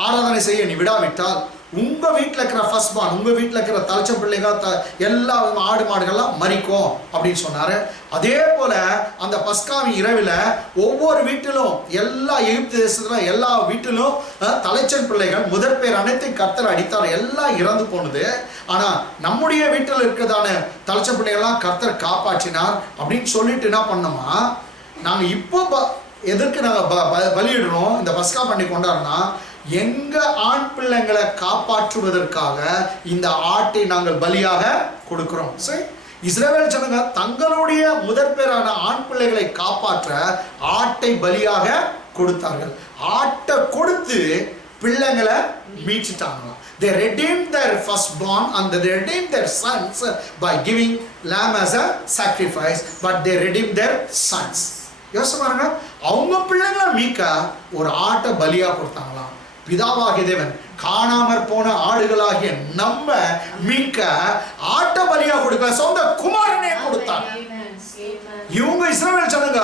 ஆராதனை செய்ய நீ விடாவிட்டால், உங்க வீட்டில் இருக்கிற ஃபர்ஸ்ட் பார்ன், உங்க வீட்டில் இருக்கிற தலைச்ச பிள்ளைங்க எல்லா ஆடு மாடுகள்லாம் மறிக்கும் அப்படின்னு சொன்னாரு. அதே போல அந்த பஸ்காவின் இரவில் ஒவ்வொரு வீட்டிலும் எல்லா எகிப்து தேசத்துல எல்லா வீட்டிலும் தலைச்சன் பிள்ளைகள் முதற்பேர் அனைத்தையும் கர்த்தர் அடித்தார். எல்லாம் இறந்து போனது. ஆனா நம்முடைய வீட்டில் இருக்கிறதான தலைச்ச பிள்ளைகள்லாம் கர்த்தர் காப்பாற்றினார் அப்படின்னு சொல்லிட்டு என்ன பண்ணோமா, நாங்க இப்போ எதற்கு நாங்க பலியிடுறோம், இந்த பஸ்கா பண்ணி கொண்டாடுறோம்னா எங்க ஆண் பிள்ளைங்களை காப்பாற்றுவதற்காக இந்த ஆட்டை நாங்கள் பலியாக கொடுக்கிறோம். சரி, இஸ்ரவேல் ஜனங்க தங்களுடைய முதற்பேரான ஆண் பிள்ளைகளை காப்பாற்ற ஆட்டை பலியாக கொடுத்தார்கள். ஆட்டை கொடுத்து பிள்ளைங்களை மீட்டுட்டாங்க. They redeemed their firstborn and they redeemed their sons by giving lamb as a sacrifice, but they redeemed their sons. யோசிச்சு பாருங்க, அவங்க பிள்ளைங்களை மீட்க ஒரு ஆட்டை பலியா கொடுத்தாங்களாம். பிதாவாகிய தேவன் காணாமற் போன ஆடுகளாகிய நம்ம மீட்க ஆட்ட பலியா கொடுக்க சொந்த குமாரனே கொடுத்தார். இவங்க இஸ்ரவேல் ஜனங்க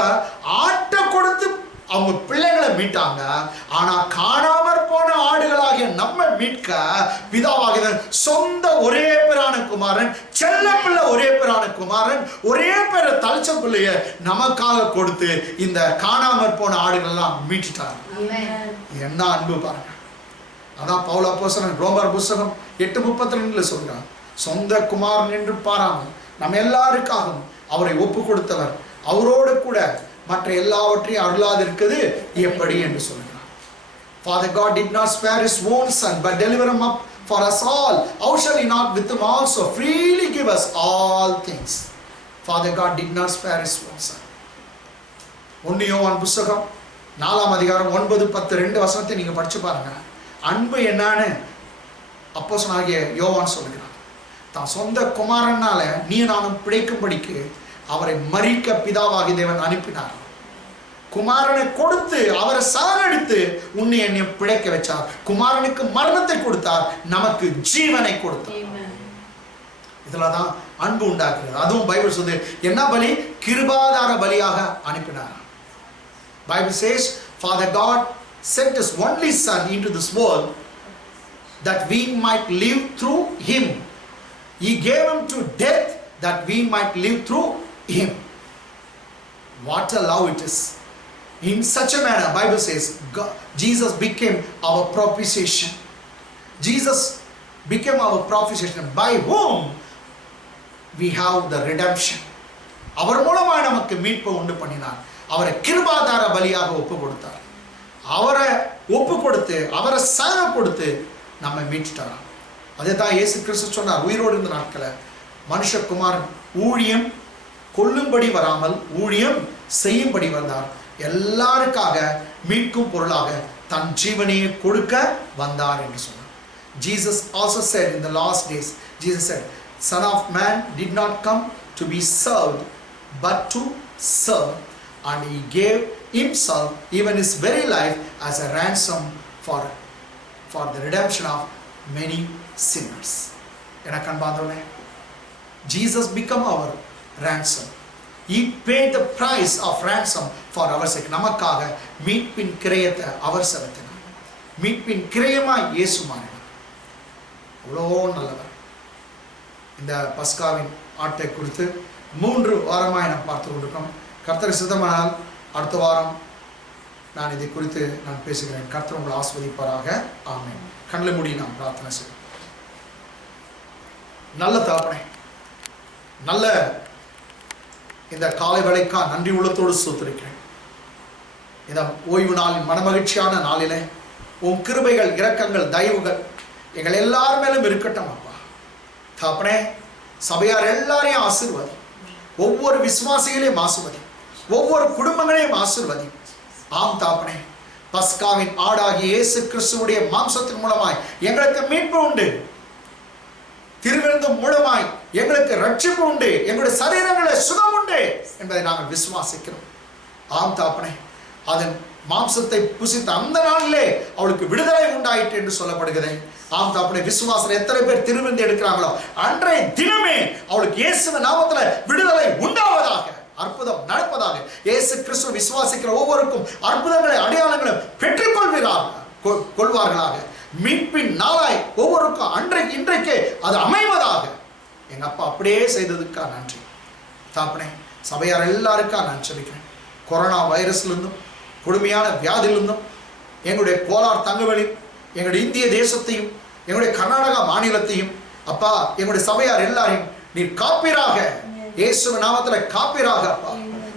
ஆட்டை கொடுத்து அவங்க பிள்ளைகளை மீட்டாங்க. ஆனா காணாமற் போன ஆடுகளாகிய நம்ம மீட்க பிதாவாகிய சொந்த ஒரே பேரான குமாரன், செல்ல பிள்ளை ஒரே பேரான குமாரன், ஒரே பேர தலைச்ச பிள்ளைய நமக்காக கொடுத்து இந்த காணாமற் போன ஆடுகள் எல்லாம் மீட்டுட்டார். என்ன அன்பு பாருங்க. அதான் பவுல் அப்போஸ்தலன் ரோமர் புத்தகம் 8:32 சொல்றார், சொந்த குமாரன் என்று பாராமல் நம்ம எல்லாருக்காகவும் அவரை ஒப்பு கொடுத்தவர், அவரோடு கூட மற்ற எல்லாவற்றையும் அருளாதிருக்கிறது எப்படி என்று சொல்கிறார். Father God did not spare his own son but deliver him up for us all. How shall he not with him also freely give us all things? Father God did not spare his own son. 1 யோவான் புத்தகம் 4ஆம் அதிகாரம் 9, 10 2 வசனத்தை நீங்க படிச்சு பாருங்க. அன்பு என்னன்னு அப்போஸ்தலனாகிய யோவான் சொல்கிறார். தான் சொந்த குமாரனால நீ நானும் பிழைக்கும்படிக்கு அவரை மரிக்க பிதாவாகி தேவன் அனுப்பினார். குமாரனை கொடுத்து அவரை சாகடித்து உன்னை என்னை பிழைக்க வச்சார். குமாரனுக்கு மரணத்தை கொடுத்தார், நமக்கு ஜீவனை கொடுத்தார். இதுலதான் அன்பு உண்டாக்குறது. அதுவும் பைபிள் சொல்லுது, என்ன பலி? கிருபாதார பலியாக அனுப்பினார். Bible says, Father God sent his only son into this world that we might live through him. He gave him to death that we might live through him. What a love it is. In such a manner, Bible says, God, Jesus became our propitiation. Jesus became our propitiation by whom we have the redemption. அவர் மூலமாக நமக்கு மீட்பை உண்டு பண்ணினார். அவரை கிருபாதார பலியாக ஒப்பு கொடுத்தார். அவரை ஒப்பு கொடுத்து அவரை சாக கொடுத்து நம்ம மீட்டுட்டார். அதே தான் இயேசு கிறிஸ்து சொன்னார் உயிரோடு இருந்த நாட்களை, மனுஷகுமாரன் ஊழியம் கொல்லும்படி வராமல் ஊழியம் செய்யும்படி வந்தார். எல்லாருக்காக மீட்கும் பொருளாக தன் ஜீவனையை கொடுக்க வந்தார் என்று சொன்னார். Jesus also said in the last days, Jesus said, Son of Man did not come to be served but to serve, and he gave himself, even his very life, as a ransom for the redemption of many sinners. எனக்கு அன்பானவர்களே, Jesus become our ransom. He paid the price of ransom for our sake. நமக்காக மீட்பின் கிரயத்தை அவர் செலுத்தினார். மீட்பின் கிரயமாய் இயேசு மாறினார். அவ்வளோ நல்லவர். இந்த பஸ்காவின் ஆட்டை குறித்து 3 வாரமாய் நாம் பார்த்து கொண்டிருக்கோம். கர்த்தர் சித்தமானால் அடுத்த வாரம் நான் இதை குறித்து நான் பேசுகிறேன். கர்த்தர் உங்களை ஆசீர்வதிப்பாராக. ஆமென். கண்ணில் மூடி நாம் பிரார்த்தனை செய்வோம். நல்ல தகப்பனே, நல்ல இந்த காலை வேளைக்கா நன்றி உள்ளத்தோடு ஸ்தோத்திரிக்கிறேன். இந்த ஓய்வு நாளின் மனமகிழ்ச்சியான நாளிலே உன் கிருபைகள், இரக்கங்கள், தயவுகள் எங்கள் எல்லார் மேலும் இருக்கட்டும் அப்பா. தகப்பனே, சபையார் எல்லாரையும் ஆசீர்வதி, ஒவ்வொரு விசுவாசிகளையும் ஆசீர்வதி, ஒவ்வொரு குடும்பங்களையும் ஆசீர்வதி. ஆம் தகப்பனே, பஸ்காவின் ஆடாகிய இயேசு கிறிஸ்துவுடைய மாம்சத்தின் மூலமாய் எங்களுக்கு மீட்பு உண்டு. திருவிருந்தும் மூலமாய் எங்களுக்கு ரட்சிப்பு உண்டு. எங்களுடைய சரீரங்களில் சுகம் உண்டு என்பதை நாங்கள் விசுவாசிக்கிறோம். ஆம் தகப்பனே, அதன் மாம்சத்தை புசித்த அந்த நாளிலே அவளுக்கு விடுதலை உண்டாயிற்று என்று சொல்லப்படுகிறது. ஆம் தகப்பனே, விசுவாசம் எத்தனை பேர் திருவிருந்து எடுக்கிறாங்களோ அன்றைய தினமே அவளுக்கு இயேசுவின் நாமத்துல விடுதலை உண்டாவதாக, அற்புதம் நடப்பதாக. இயேசு கிறிஸ்துவை விசுவாசிக்கிற ஒவ்வொருக்கும் அற்புதங்களை, அடையாளங்களை பெற்றுக் கொள்வார்களாக. மீட்பின் நாளாய் ஒவ்வொருக்கும் இன்றைக்கே அது அமைவதாக. எங்க அப்பா அப்படியே செய்ததுக்காக நன்றி தகப்பனே. சபையார் எல்லாருக்கா நான் ஜெபிக்கிறேன். கொரோனா வைரஸ்லிருந்தும் கொடுமையான வியாதியிலிருந்தும் எங்களுடைய கோலார் தங்கவெளி, எங்களுடைய இந்திய தேசத்தையும், எங்களுடைய கர்நாடகா மாநிலத்தையும் அப்பா, எங்களுடைய சபையார் எல்லாரையும் நீர் காப்பீராக. இயேசுவின் நாமத்துல காப்பீராக அப்பா.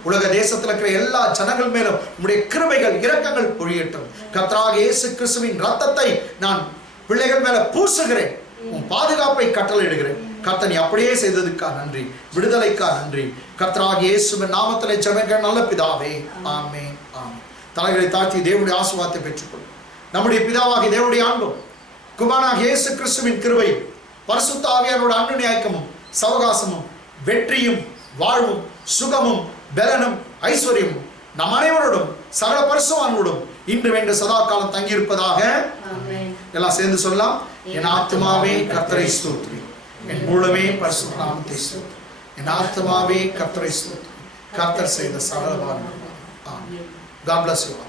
உலக தேசத்தில் இருக்கிற எல்லா ஜனங்கள் மேலும் உம்முடைய கிருபைகள், இரக்கங்கள் பொழியட்டும். கர்த்தராகிய இயேசு கிறிஸ்துவின் ரத்தத்தை நான் பிள்ளைகள் மேல பூசுகிறேன். உன் பாதுகாப்பை கட்டளையிடுகிறேன். கர்த்தர் நீ அப்படியே செய்ததுக்காக நன்றி, விடுதலைக்காக நன்றி. கர்த்தராகிய இயேசுவின் நாமத்திலே ஜெபிக்கிறேன் நல்ல பிதாவே. ஆமென், ஆமென். தலைகளை தாழ்த்தி தேவனுடைய ஆசீர்வாதத்தை பெற்றுக்கொள்ளும். நம்முடைய பிதாவாகிய தேவனுடைய அன்பும் குமாரனாகிய இயேசு கிறிஸ்துவின் கிருபையும் பரிசுத்த ஆவியானவருடைய அன்பின் ஐக்கியமும் சவகாசமும் வெற்றியும் வாழ்வும் சுகமும் பலனும் ஐஸ்வர்யமும் நம் அனைவரோடும் சகல பரிசுத்தவான்களோடும் இன்று வேண்ட சதா காலம் தங்கியிருப்பதாக. எல்லாம் சேர்ந்து சொல்லலாம். என் ஆத்துமாவே கர்த்தரை ஸ்தோத்திரி, என் முழுமே பரிசுத்த நாமத்தை ஸ்தோத்திரி. என் ஆத்துமாவே கர்த்தரை ஸ்தோத்திரி, கர்த்தர் செய்த சகல வார்த்தைகள். God bless you all.